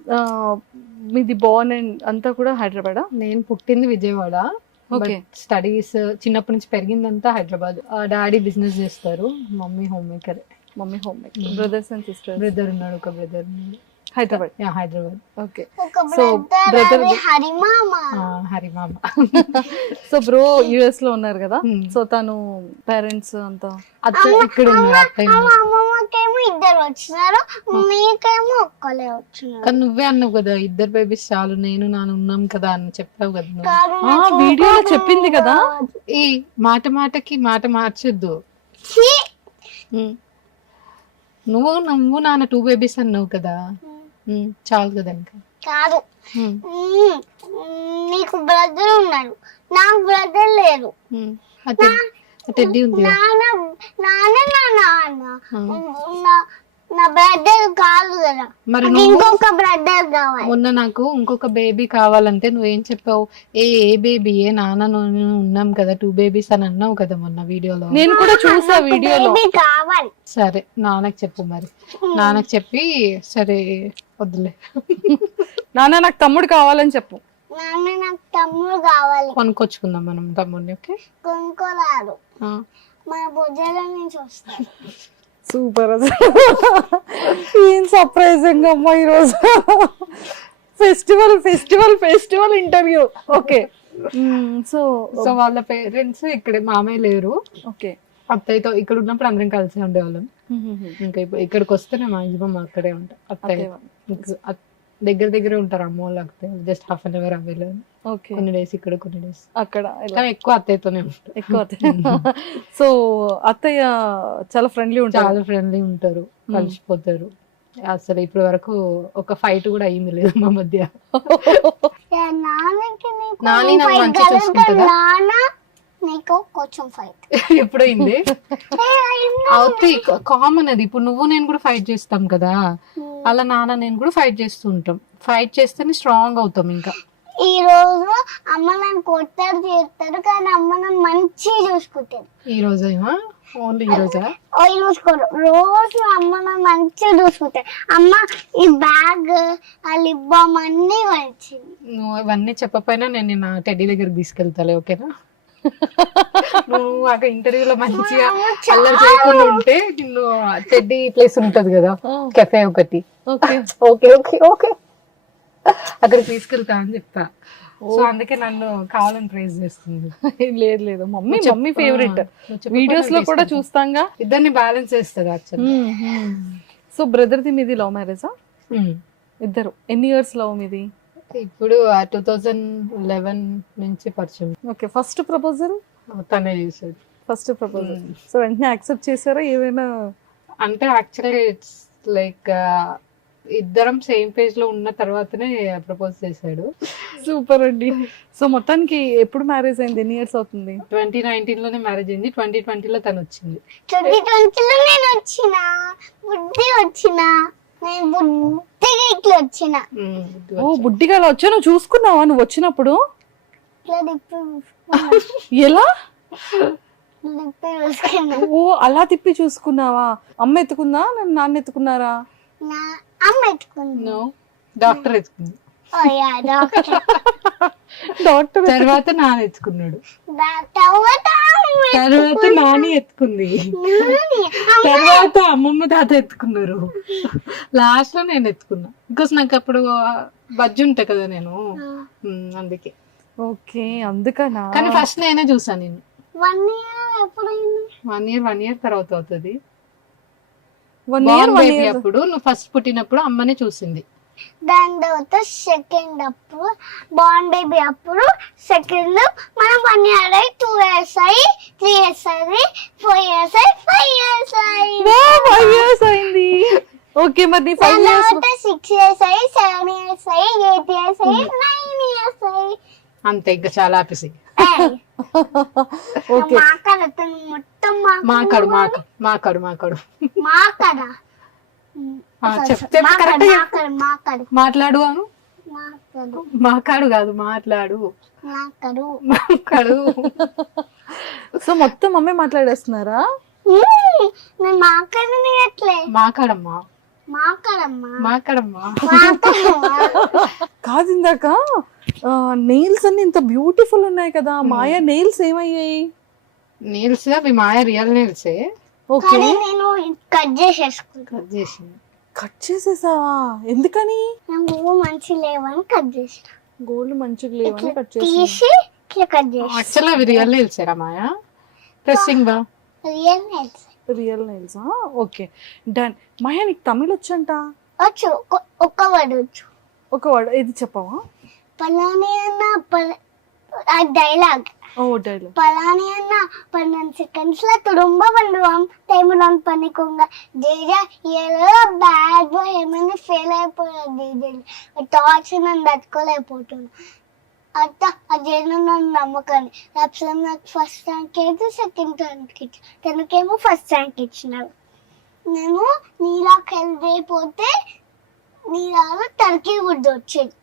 మీది బోర్న్ అండ్ అంతా కూడా హైదరాబాద్? నేను పుట్టింది విజయవాడ. ఓకే. స్టడీస్ చిన్నప్పటి నుంచి పెరిగిందంతా హైదరాబాద్. డాడీ బిజినెస్ చేస్తారు, mummy home maker. Mummy home maker. Brothers and sisters? Brother ఉన్నాడు, ఒక బ్రదర్ హైదరాబాద్. హైదరాబాద్. ఓకే. ఒక బ్రదర్ హరిమామ. హరిమామ. సో బ్రో యుఎస్ లో ఉన్నారు కదా. సో తను పేరెంట్స్ అంతా ఇక్కడ ఉన్నారు. అమ్మమ్మకేమో 2 వచ్చినారు, మీకేమో ఒక్కలే వచ్చినారు. కానీ నువ్వే అన్నావు కదా 2 బేబీస్ చాలు, నేను నాన్న ఉన్నాం కదా అని చెప్పావు కదా నువ్వు. వీడియోలో చెప్పింది కదా. ఈ మాటకి మాట మార్చొద్దు. నువ్వు నాన్న 2 బేబీస్ అన్నావు కదా. చాలు కదా. ఇంకా కాదు, నీకు బ్రదర్ ఉన్నాడు, నాకు బ్రదర్ లేరు. టెడ్డీ ఉంది. నా బ్రదర్ కాదు కదా, మరి ఇంకొక బ్రదర్ కావాలి. మొన్న నాకు ఇంకొక బేబీ కావాలంటే నువ్వేం చెప్పావు? ఏ బేబీ నాన్న ఉన్నాం కదా 2 బేబీస్ అని అన్నావు కదా మొన్న వీడియోలో. నేను కూడా చూసా వీడియోలో. కావాలి. సరే నాన్నకి చెప్పు మరి. నాన్నకి చెప్పి సరే వద్దులే నాన్న నాకు తమ్ముడు కావాలని చెప్పు. నాన్న నాకు తమ్ముడు కావాలి. కొనుక్కొచ్చుకుందాం మనం తమ్ముడిని. ఓకే. కొనుక్కోరాదు, మన భుజాల నుంచి వస్తాయి. సూపర్. ఏం సర్ప్రైజింగ్ అమ్మా ఈరోజు. Festival interview. ఓకే. సో వాళ్ళ పేరెంట్స్ ఇక్కడ మామయ్య లేరు. ఓకే. అత్తయ్యతో ఇక్కడ ఉన్నప్పుడు అందరం కలిసి ఉండేవాళ్ళం. ఇంకా ఇప్పుడు ఇక్కడికి వస్తేనే మాక్సిమం అక్కడే ఉంటాం. అత్తయ్య దగ్గర దగ్గరే ఉంటారు అమ్మ వాళ్ళు, అత్తయ్య జస్ట్ హాఫ్ అన్ అవర్ అవ్వలేదు. ఓకే, కొన్ని డేస్ ఇక్కడ, కొన్ని డేస్ అక్కడ కానీ ఎక్కువ అత్తయ్యతోనే ఉంటారు. ఎక్కువ సో అత్తయ్య చాలా ఫ్రెండ్లీ ఉంటారు, చాలా ఫ్రెండ్లీ ఉంటారు, కలిసిపోతారు. అసలు ఇప్పటి వరకు ఒక ఫైట్ కూడా అయ్యింది లేదు మా మధ్య. నాని నన్ను మంచిగా చూసుకుంటుందా? నీకు కొంచెం ఫైట్ ఎప్పుడు అయింది? అవుతాయి, కామన్ అది. ఇప్పుడు నువ్వు నేను కూడా ఫైట్ చేస్తాం కదా, అలా నాన్న నేను కూడా ఫైట్ చేస్తూ ఉంటాం. ఫైట్ చేస్తేనే స్ట్రాంగ్ అవుతాం. ఇంకా ఈ రోజు అమ్మ నన్ను కొట్టారు చేస్తారు, కానీ అమ్మ నన్ను మంచిగా చూసుకుంటారు. ఈ రోజేమా? ఓన్లీ ఈ రోజా? చూసుకోరు, రోజు అమ్మ నన్ను మంచిగా చూసుకుంటారు. అమ్మ ఈ బ్యాగ్, ఆ లిప్ బామ్ అన్ని వచ్చింది. నువ్వు ఇవన్నీ చెప్పపోయినా నేను నా టెడ్డీ దగ్గరికి తీసుకెళ్తాలే, ఓకేనా? నువ్వు అక్కడ ఇంటర్వ్యూలో మంచిగా అల్లరి చేయకుండా ఉంటే నిన్ను టెడ్డీ ప్లేస్ ఉంటది కదా, కెఫే ఒకటి, ఓకే ఓకే ఓకే అక్కడికి తీసుకెళ్తా అని చెప్తా. సో అందుకే నన్ను కావాలని ప్రైజ్ చేస్తుంది. లేదు లేదు, మమ్మీ ఫేవరెట్. వీడియోస్ లో కూడా చూస్తాంగా. ఇద్దరిని బ్యాలెన్స్ చేస్తుంది యాక్చువల్లీ. సో బ్రదర్ ది మీది లవ్ మ్యారేజా? ఇద్దరు. ఎన్ని ఇయర్స్ లవ్ మీది? ఇప్పుడు 2011 నుంచి పరిచయం. ఓకే, ఫస్ట్ ప్రపోజల్ తనే చేశాడు. First proposal. సో వెంటనే యాక్సెప్ట్ చేశారా? ఏమైనా అంటే యాక్చువల్లీ ఇట్స్ లైక్ ఇద్దరం సేమ్ పేజ్ లో ఉన్న తర్వాతనే ప్రపోజ్ చేశాడు. సూపర్ అండి. సో మొత్తానికి ఎప్పుడు మ్యారేజ్ అయింది? ఎన్ని ఇయర్స్ అవుతుంది? 2019 లోనే మ్యారేజ్ అయింది. 2020 లో తను వచ్చింది. 2020 లో నేను వచ్చిన వచ్చిన ఓ బుడ్డిగా అలా వచ్చా? నువ్వు చూసుకున్నావా నువ్వు వచ్చినప్పుడు? ఎలా? ఓ అలా తిప్పి చూసుకున్నావా? అమ్మ ఎత్తుకుందా, నాన్న ఎత్తుకున్నారా? అమ్మ ఎత్తుకుంది. డాక్టర్ ఎత్తుకుంది. డాక్టర్ తర్వాత నాన్న ఎత్తుకున్నాడు. తర్వాత నాని ఎత్తుకుంది. తర్వాత అమ్మమ్మ తాత ఎత్తుకున్నారు. లాస్ట్ లో నేను ఎత్తుకున్నా, బికాస్ నాకు అప్పుడు బజ్జు ఉంటా కదా నేను, అందుకే. ఓకే, అందుకనా? కానీ ఫస్ట్ నేనే చూసాను. నేను 1 year 1 year తర్వాత అవుతుంది. 1 year అప్పుడు నువ్వు ఫస్ట్ పుట్టినప్పుడు అమ్మనే చూసింది. దాని తర్వాత సెకండ్ అప్పుడు బాండ్ బేబీ అప్పుడు సెకండ్ మనం 1 year అయ్యి 2 years అయ్యి 3 years అయ్యి 4 years అయ్యి 5 years అయ్యి 5 years అయింది. ఓకే, మరి నీ 5 years 6 years అయ్యి 7 years అయ్యి 8 years అయ్యి 9 years అయ్యి అంతే. ఇంకా చాలా ఆపేసి. ఓకే, మొత్తం మాకాడు చెప్తే మాట్లాడు అను. మాకాడు కాదు, మాట్లాడు. సో మొత్తం మమ్మీ మాట్లాడేస్తున్నారా? నేను మాట్లాడనియట్లే. మాకాడమ్మా. కాదు, ఇందాక నెయిల్స్ అన్ని ఇంత బ్యూటిఫుల్ ఉన్నాయి కదా, మాయా నెయిల్స్ ఏమయ్యాయి? నెయిల్స్ అవి మాయా రియల్ నెయిల్సే. ఓకే, నేను కట్ చేసేసుకున్నా. కట్ చేసేసావా? ఎందుకని? గోల్డ్ మంచి లేవని కట్ చేసిన. గోల్డ్ మంచిగా లేవని కట్ తీసి కట్ చేసి. యాక్చువల్లీ అవి రియల్ నెయిల్సేరా మాయా? ప్రెస్సింగ్ బా real nails. Okay, done. Maya నీకు తమిళ్ వచ్చంట? వచ్చు, ఒక్క వర్డ్ వచ్చు. ఒక వర్డ్ ఇది చెప్పవా? పలాని అన్న ఆ డైలాగ్. ఓ డైలాగ్. పలాని అన్న 12 seconds ல துரும்ப பண்ணுவான் டைமுடன் பண்ணிக்கோங்க. ஜெயா ஏதோ బ్యాడ్ బాయ్ ఏమైనా ఫెయిల్ అయిపోయాడు. టార్చర్ నన్ను తట్టుకోలేకపోతున్నా. అత్త అదేనో నన్ను నమ్మకాన్ని రాప్సం నాకు ఫస్ట్ ర్యాంక్ అయితే సెకండ్ ర్యాంక్ ఇచ్చి తనకేమో ఫస్ట్ ర్యాంక్ ఇచ్చినాడు. నేను నీలాకి హెల్ప్ అయిపోతే నీలాగా టర్కీ గుడ్డు వచ్చేది.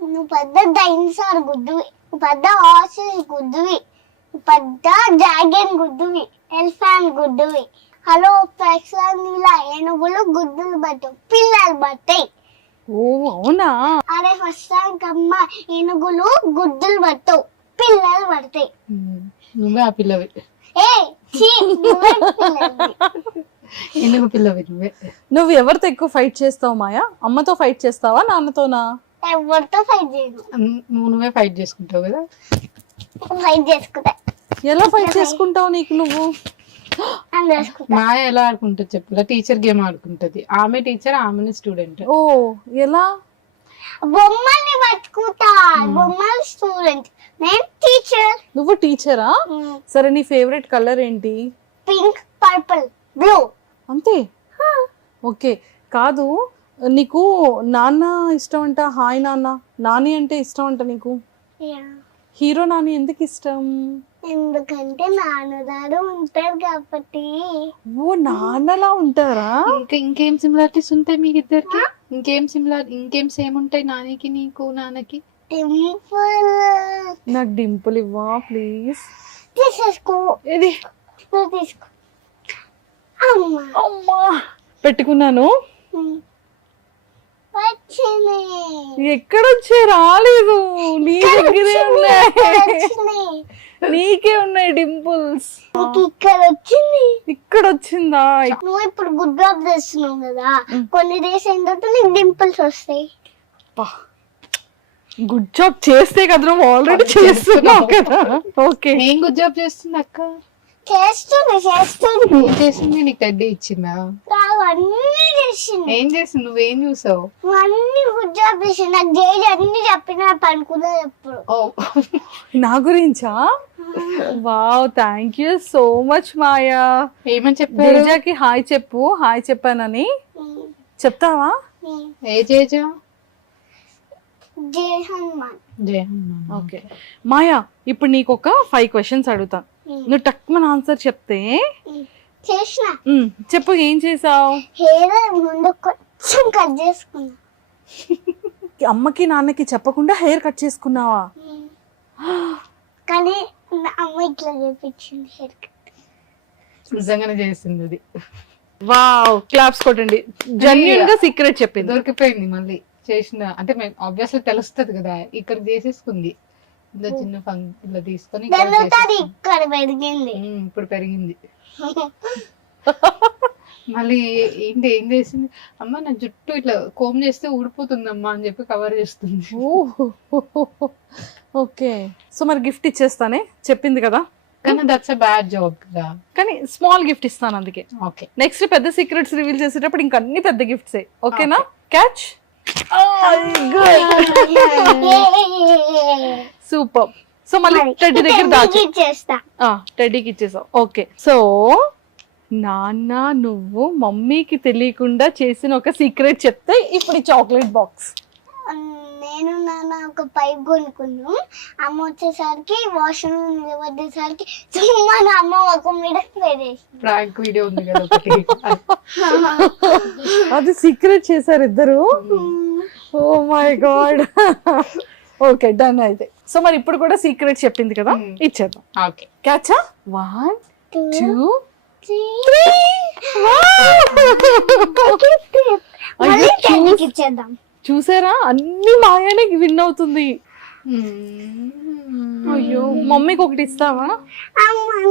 నువ్వు పెద్ద డైనోసార్ గుడ్డువి, పెద్ద హార్సెస్ గుడ్డువి, పెద్ద డ్రాగన్ గుడ్డువి, ఎలిఫెంట్ గుడ్డువి. హలో ఫ్రెక్స్ నీలా ఏనుగులు గుడ్డులు పట్టవు, పిల్లలు పట్టాయి. ఓ అవునా? అరే ఫస్ట్ ర్యాంక్ అమ్మ, ఏనుగులు గుడ్డులు పట్టవు, పిల్లలు పడతాయి. నువ్వే ఆ పిల్లవి. పిల్లవి నువ్వే. నువ్వు ఎవరితో ఎక్కువ ఫైట్ చేస్తావు మాయా? అమ్మతో ఫైట్ చేస్తావా, నాన్నతోనా? ఎవరితో ఫైట్ చేయను. నువ్వే ఫైట్ చేసుకుంటావు కదా? ఫైట్ చేసుకుంటా. ఎలా ఫైట్ చేసుకుంటావు నీకు నువ్వు? అని వేసుకుంటా. మాయ ఎలా ఆడుకుంటుంది చెప్పులా? Teacher game ఆడుకుంటది. ఆమె టీచర్, ఆమె స్టూడెంట్. ఓ ఎలా? బొమ్మల్ని పట్టుకుంటా. బొమ్మలు స్టూడెంట్, నేను టీచర్. నువ్వు టీచరా? సరే నీ ఫేవరెట్ కలర్ ఏంటి? Pink, purple, blue. అంతే? ఓకే. కాదు, నీకు నాన్న ఇష్టం అంట, హాయ్ నాన్న. నాని అంటే ఇష్టం అంట నీకు. హీరో నాని ఎందుకు ఇష్టం? ఎందుకంటే నాన్నగారు ఉంటారు కాబట్టి. ఓ నాన్నలా ఉంటారా? ఇంకేం సిమిలారిటీస్ ఉంటాయి మీకు ఇద్దరికి? ఇంకేం సేమ్ ఉంటాయి నానికి నీకు నాన్నకి? డింపుల్. నాకు డింపుల్ ఇవ్వా ప్లీజ్. తీసేసుకో. ఇది నువ్వు తీసుకో. అమ్మా అమ్మా పెట్టుకున్నాను. వచ్చింది. ఎక్కడొచ్చే? రాలేదు. నీ దగ్గరే ఉన్నాయి. వచ్చినాయి. నీకే ఉన్నాయి డింపుల్స్. నీకు ఇక్కడ వచ్చింది. ఇక్కడ వచ్చిందా? నువ్వు ఇప్పుడు గుడ్ జాబ్ చేస్తున్నావు కదా, కొన్ని డేస్ అయిన తర్వాత నీకు డింపుల్స్ వస్తాయి. గుడ్ జాబ్ చేస్తే కదా, నువ్వు ఆల్రెడీ చేస్తున్నావు కదా. ఓకే. నేను గుడ్ జాబ్ చేస్తుంది అక్క. చేస్తుంది. ఏం చేసింది? నీకు టెడ్డీ ఇచ్చిందా? కాదు, అన్ని చేసింది. ఏం చేసింది? నువ్వేం చూసావు? నువ్వు అన్ని గుడ్ జాబ్ చేసింది. నాకు జేజీ అన్ని చెప్పిన పనుకున్నా ఎప్పుడు. నా గురించా? Wow, thank you so much Maya. ఏమని చెప్పారు? తేజకి హాయ్ చెప్పు. హాయ్ చెప్పానని చెప్తావా? ఏ జేజా? జై హనుమాన్. జై హనుమాన్. ఓకే మాయా, ఇప్పుడు నీకు ఒక 5 క్వశ్చన్స్ అడుగుతాను. నువ్వు టక్మన్ ఆన్సర్ చెప్తే చేసిన. చెప్పు, ఏం చేసావు? హెయిర్ ముందు కొంచెం కట్ చేసుకున్నా. అమ్మకి నాన్నకి చెప్పకుండా హెయిర్ కట్ చేసుకున్నావా? కానీ అమ్మ ఇట్లా చేపించింది హెయిర్ కట్. నిజంగానే చేసింది అది. వావ్, క్లాప్స్ కొట్టండి. జెన్యూన్ గా సీక్రెట్ చెప్పింది. దొరికిపోయింది మళ్ళీ చేసిన. అంటే మేము ఆబ్వియస్లీ తెలుస్తుంది కదా, ఇక్కడ చేసేసుకుంది. ఇంత చిన్న ఇలా తీసుకొని ఇక్కడ పెరిగింది. ఇప్పుడు పెరిగింది. మళ్ళీ ఏం చేసింది? అమ్మ నా జుట్టు ఇట్లా కోమ్ చేస్తే ఊడిపోతుందమ్మా అని చెప్పి కవర్ చేస్తుంది. ఓకే, సో మరి గిఫ్ట్ ఇచ్చేస్తానే చెప్పింది కదా. కానీ దట్స్ ఎ బ్యాడ్ జాబ్ కదా. కానీ స్మాల్ గిఫ్ట్ ఇస్తాను అందుకే. ఓకే, నెక్స్ట్ పెద్ద సీక్రెట్స్ రివీల్ చేసేటప్పుడు ఇంకా అన్ని పెద్ద గిఫ్ట్స్. ఓకేనా? క్యాచ్. సూపర్. సో మళ్ళీ టెడ్డీ దగ్గర చేస్తా. టెడ్డీకి ఇచ్చేసావు. ఓకే, సో నాన్న నువ్వు మమ్మీకి తెలియకుండా చేసిన ఒక సీక్రెట్ చెప్తే ఇప్పుడు చాక్లెట్ బాక్స్. నేను నాన్న ఒక పైప్ కొనుక్కున్నాం. అమ్మ వచ్చేసరికి వాష్రూమ్ నిలబడేసరికి సుమ్మా అమ్మ ఒక మీద పెడేసి ప్రాంక్ వీడియో ఉంది కదా ఒకటి. అది సీక్రెట్ చేశారు ఇద్దరు. Oh my god. Okay, done అయితే. సో మరి ఇప్పుడు కూడా సీక్రెట్ చెప్పింది కదా, ఇచ్చేద్దాం. ఓకే, క్యాచా? 1 2 3. ఇచ్చేద్దాం. చూసారా, అన్ని మాయానే విన్ అవుతుంది. అయ్యో, మమ్మీకి ఒకటి ఇస్తావా?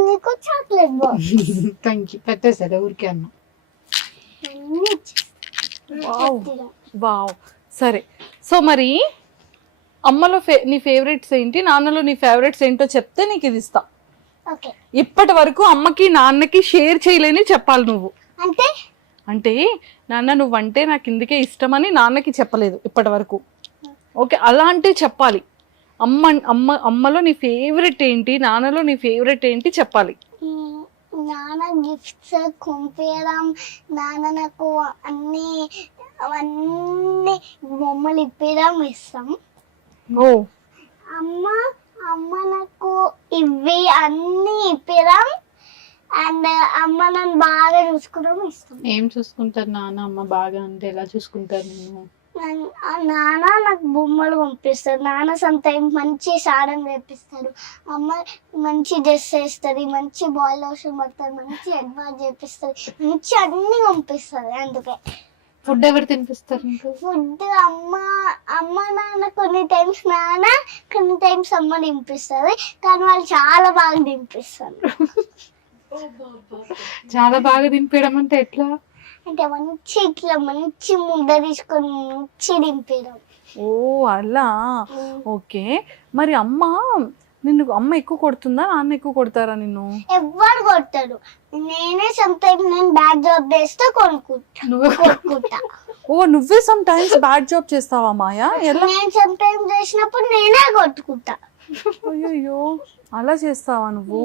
నీకు చాక్లెట్ బాక్స్. Thank you. పెట్టేసా ఊరికే అన్నా. వావ్, సరే. సో మరి అమ్మలో నీ ఫేవరెట్స్ ఏంటి, నాన్నలో నీ ఫేవరెట్స్ ఏంటో చెప్తే నీకు ఇది ఇస్తా. ఇప్పటి వరకు అమ్మకి నాన్నకి షేర్ చేయలేని చెప్పాలి నువ్వు. అంటే నాన్న నువ్వంటే నాకు ఇందుకే ఇష్టమని నాన్నకి చెప్పలేదు ఇప్పటి వరకు. ఓకే, అలాంటివి చెప్పాలి. అమ్మలో నీ ఫేవరెట్ ఏంటి, నాన్నలో నీ ఫేవరెట్ ఏంటి చెప్పాలి. నాన్న గిఫ్ట్స్ కొంపేయడం, నాన్న నాకు అన్ని బొమ్మలు ఇప్పేయడం ఇష్టం. ఓ, అమ్మ నాకు ఇవి అన్ని ఇప్పేయడం అండ్ అమ్మ నన్ను బాగా చూసుకోవడం ఇష్టం. ఏం చూసుకుంటారు నాన్న అమ్మ బాగా? అంటే ఎలా చూసుకుంటారు? నేను నాన్న నాకు బొమ్మలు పంపిస్తారు. నాన్న సమ్ టైం మంచి సాడం చేపిస్తారు. అమ్మ మంచి డ్రెస్ వేస్తుంది, మంచి బాయ్ లోషన్ పడతారు, మంచి అడ్వాన్స్ చేపిస్తుంది, మంచి అన్ని పంపిస్తుంది. అందుకే ఫుడ్ ఎవరు తినిపిస్తారు నీకు? ఫుడ్ అమ్మ నాన్న కొన్ని టైమ్స్ నాన్న, కొన్ని టైమ్స్ అమ్మ తినిపిస్తుంది. కానీ వాళ్ళు చాలా బాగా తినిపిస్తారు. చాలా బాగా తినిపించడం అంటే ఎట్లా? అంటే మంచి ఇట్లా మంచి ముద్ద తీసుకొని మంచి దింపేయడం. ఓ అలా. ఓకే, మరి అమ్మ నిన్ను అమ్మ ఎక్కువ కొడుతుందా, నాన్న ఎక్కువ కొడతారా నిన్ను? ఎవ్వరు కొడతాడు. నేనే సమ్టైమ్స్ నేను బ్యాక్ జాబ్ చేస్తే కొనుక్కుంటా. ఓ నువ్వే సమ్ టైమ్స్ బ్యాడ్ జాబ్ చేస్తావా మాయా? ఎలా? నేను సమ్టైమ్స్ చేసినప్పుడు నేనే కొట్టుకుంటా. అయ్యో అలా చేస్తావా నువ్వు?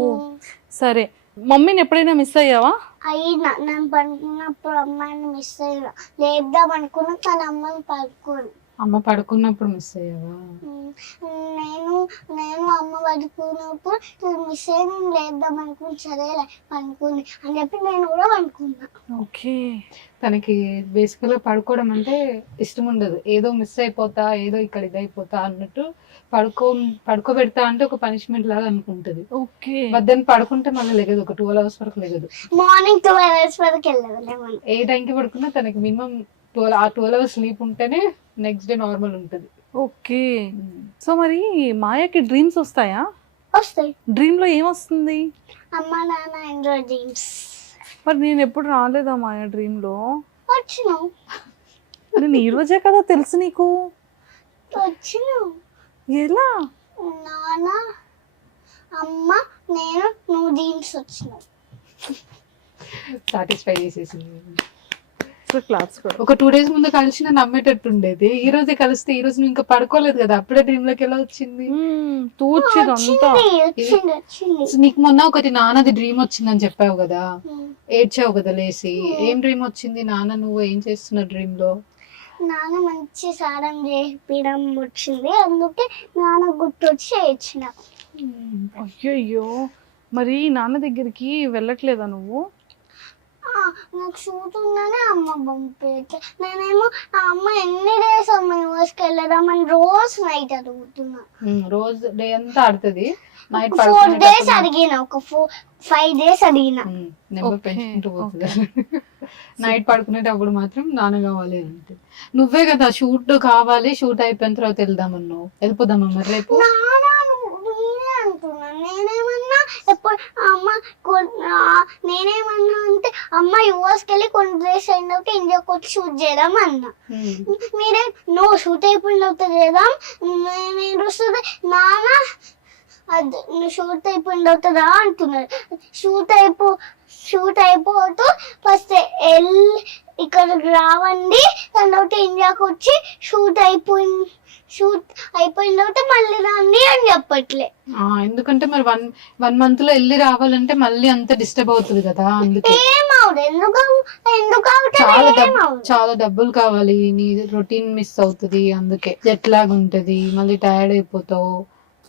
సరే మమ్మీని ఎప్పుడైనా మిస్ అయ్యావా? అయినా నేను పడుకున్నప్పుడు అమ్మాయిని మిస్ అయినా, లేపుదాం అనుకున్నా కానీ అమ్మని పడుకోను. అమ్మ పడుకున్నప్పుడు మిస్ అయ్యావా? నేను అమ్మ పడుకున్నప్పుడు మిస్ అయ్యి నేను లేద్దాం అనుకుని సరేలే పనుకుంది అని చెప్పి నేను కూడా పనుకున్నా. ఓకే. తనకి బేసికల్ గా పడుకోవడం అంటే ఇష్టం ఉండదు. ఏదో మిస్ అయిపోతా, ఏదో ఇక్కడ ఇదైపోతా అన్నట్టు పడుకోబెడతా అంటే ఒక పనిష్మెంట్ లాగా అనుకుంటది. ఓకే. మధ్యాహ్నం పడుకుంటే మళ్ళీ లెగదు, ఒక 12 hours వరకు లెగదు. మార్నింగ్ 12 hours వరకు వెళ్ళదు. ఏ టైంకి పడుకున్నా తనకి మినిమం 12 hours స్లీప్ ఉంటేనే నెక్స్ట్ డే నార్మల్ ఉంటది. ఓకే. సో మరి మాయకి డ్రీమ్స్ వస్తాయా? వస్తాయి. డ్రీమ్ లో ఏమొస్తుంది? అమ్మ నాన్న ఎంజాయ్ డ్రీమ్స్. మరి నేను ఎప్పుడు రాలేదా మాయా డ్రీమ్ లో? వచ్చినావు. నేను ఈ రోజే కదా తెలుసు నీకు. వచ్చినావు. ఎలా? నాన్న అమ్మ నేను నువ్వు డ్రీమ్స్ వచ్చినావు. సాటిస్ఫై చేసేసింది. క్లాస్ కూడా ఒక 2 days ముందు కలిసిన నమ్మేటట్టు ఉండేది. ఈ రోజే కలిస్తే ఈ రోజు నువ్వు ఇంకా పడుకోలేదు కదా, అప్పుడే డ్రీమ్ లోకి ఎలా వచ్చింది? తూచిదంతా. వచ్చింది. నీకు మొన్న ఒకటి నాన్నది డ్రీమ్ వచ్చిందని చెప్పావు కదా, ఏడ్చావు కదా లేసి. ఏం డ్రీమ్ వచ్చింది? నాన్న నువ్వు ఏం చేస్తున్నావు డ్రీమ్ లో? నాన్న మంచి సారం చేపించడం వచ్చింది, అందుకే నాన్న గుర్తొచ్చి ఏడ్చిన. అయ్యో మరి నాన్న దగ్గరికి వెళ్ళట్లేదా నువ్వు? నాకు షూట్ ఉందనే అమ్మ పంపించే. నేనేమో ఆ అమ్మ ఎన్ని డేస్ అమ్మ యూఎస్కి వెళ్ళదామని రోజు నైట్ అడుగుతున్నా. రోజు డే అంతా ఆడుతుంది. నైట్ 4 days అడిగిన, ఒక 5 days అడిగిన. నెంబర్ పెంచుకుంటూ పోతుంది. నైట్ పడుకునేటప్పుడు మాత్రం నాన్న కావాలి అంటే. నువ్వే కదా షూట్ కావాలి, షూట్ అయిపోయిన తర్వాత వెళ్దామన్నావు. వెళ్ళిపోదామా మరి రేపు? నేనే అంటున్నా. నేనేమన్నా ఎప్పుడు అమ్మ నేనేమన్నా అంటే అమ్మ యూఎస్కి వెళ్ళి కొన్ని డేస్ అయిన తర్వాత ఇండియాకి వచ్చి షూట్ చేద్దాం అన్నా. మీరే నువ్వు షూట్ అయిపోయిన తర్వాత చేద్దాం నేను వస్తుంది నాన్న. అది నువ్వు షూట్ అయిపోయిన తర్వాత రా అంటున్నారు. షూట్ అయిపోతూ ఫస్ట్ ఇక్కడికి రావండి, దాని తర్వాత ఇండియాకి వచ్చి షూట్ అయిపోయిన తర్వాత మళ్ళీ రండి అని చెప్పట్లే. ఎందుకంటే మరి 1 month లో వెళ్ళి రావాలంటే మళ్ళీ అంత డిస్టర్బ్ అవుతుంది కదా. అందుకే చాలా డబ్బులు కావాలి, నీ రొటీన్ మిస్ అవుతుంది, అందుకే జెట్ లాగ్ ఉంటది, మళ్ళీ టైర్డ్ అయిపోతావు,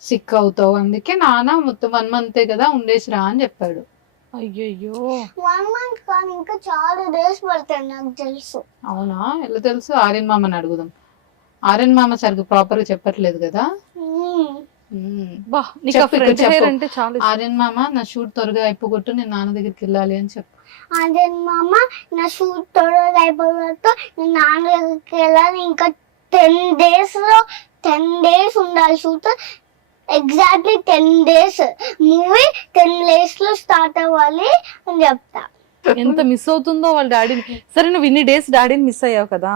సిక్ అవుతావు. అందుకే నాన్న మొత్తం 1 month కదా ఉండేసి రా అని చెప్పాడు. అయ్యయ్యో 1 month కానీ ఇంకా చాలా డేస్ పడతాయి నాకు తెలుసు. అవునా? ఎలా తెలుసు? ఆర్యన్ మామని అడుగుదాం. ఆర్యన్ మామ సరిగ్గా ప్రాపర్ గా చెప్పట్లేదు కదా. ఆర్యన్ మామ నా షూట్ త్వరగా అయిపోగొట్టు, నేను నాన్న దగ్గరికి వెళ్ళాలి అని చెప్పు. ఆర్యన్ మామ నా షూట్ త్వరగా అయిపోగొట్టు, నేను నాన్న దగ్గరికి వెళ్ళాలి. ఇంకా 10 days ఉండాలి shoot. Exactly 10 days. Movie 10 days లో స్టార్ట్ అవ్వాలి అని చెప్తా. ఎంత మిస్ అవుతుందో వాళ్ళ డాడీని. సరే నువ్వు ఇన్ని డేస్ డాడీని మిస్ అయ్యావు కదా,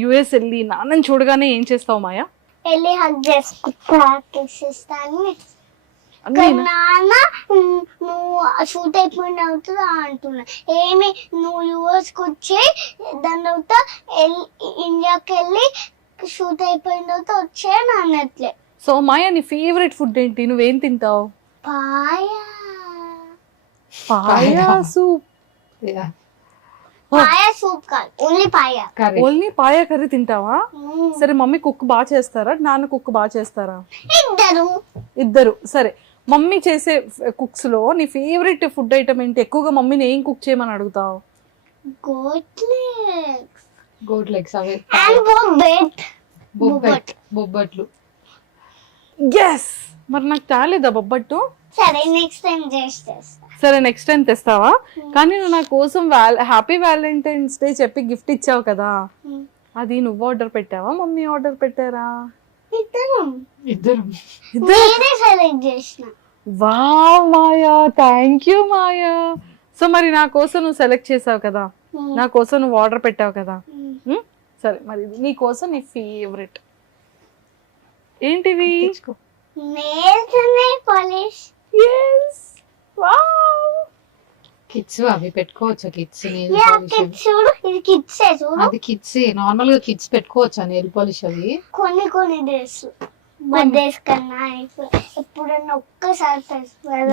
యుఎస్ వెళ్ళి నాన్నని చూడగానే ఏం చేస్తావు మాయా? వెళ్ళి హగ్ చేసుకుంటాను. నాన్న నువ్వు షూట్ అయిపోయిన అవుతుందా అంటున్నా. ఏమి నువ్వు యూఎస్కి వచ్చి దాని తర్వాత ఇండియాకి వెళ్ళి షూట్ అయిపోయిన తర్వాత వచ్చే అన్నట్లే. సో మాయా నీ ఫేవరెట్ ఫుడ్ ఏంటి? నువ్వేం తింటావు? పాయా సూప్. పాయా సూప్ కాదు, ఓన్లీ పాయా కర్రీ తింటావా? సరే మమ్మీ కుక్ బాగా చేస్తారా, నాన్న కుక్ బాగా చేస్తారా? ఇద్దరు. సరే మమ్మీ చేసే కుక్స్ లో నీ ఫేవరెట్ ఫుడ్ ఐటమ్ ఏంటి? ఎక్కువగా మమ్మీని ఏం కుక్ చేయమని అడుగుతావు? గోట్ లెగ్స్ అవే బొబ్బట్లు. ఎస్. మరి నాకు తాలేదా బొబ్బట్టు? సరే నెక్స్ట్ టైం చేస్తా. సరే నెక్స్ట్ టైం తెస్తావా? కానీ నువ్వు నా కోసం హ్యాపీ వ్యాలంటైన్స్ డే చెప్పి గిఫ్ట్ ఇచ్చావు కదా, అది నువ్వు ఆర్డర్ పెట్టావా మమ్మీ ఆర్డర్ పెట్టారా? ఇద్దరు. Wow Maya, thank you Maya. So మరి నా కోసం నువ్వు సెలెక్ట్ చేసావు కదా, నా కోసం నువ్వు ఆర్డర్ పెట్టావు కదా. సరే మరి నీ కోసం నీ ఫేవరెట్ ఏంటివి? Nails nail polish. yes wow kids అవి పెట్టుకోవచ్చా? Kids nail yeah polish kids చూడు, ఇది కిడ్స్ చూడు. అది కిడ్స్ నార్మల్ గా కిడ్స్ పెట్టుకోవచ్చా నెయిల్ పాలిష్ అవి? కొన్ని డ్రెస్ బర్త్డేస్ కన్నా ఎప్పుడన్నా ఒక్కసారి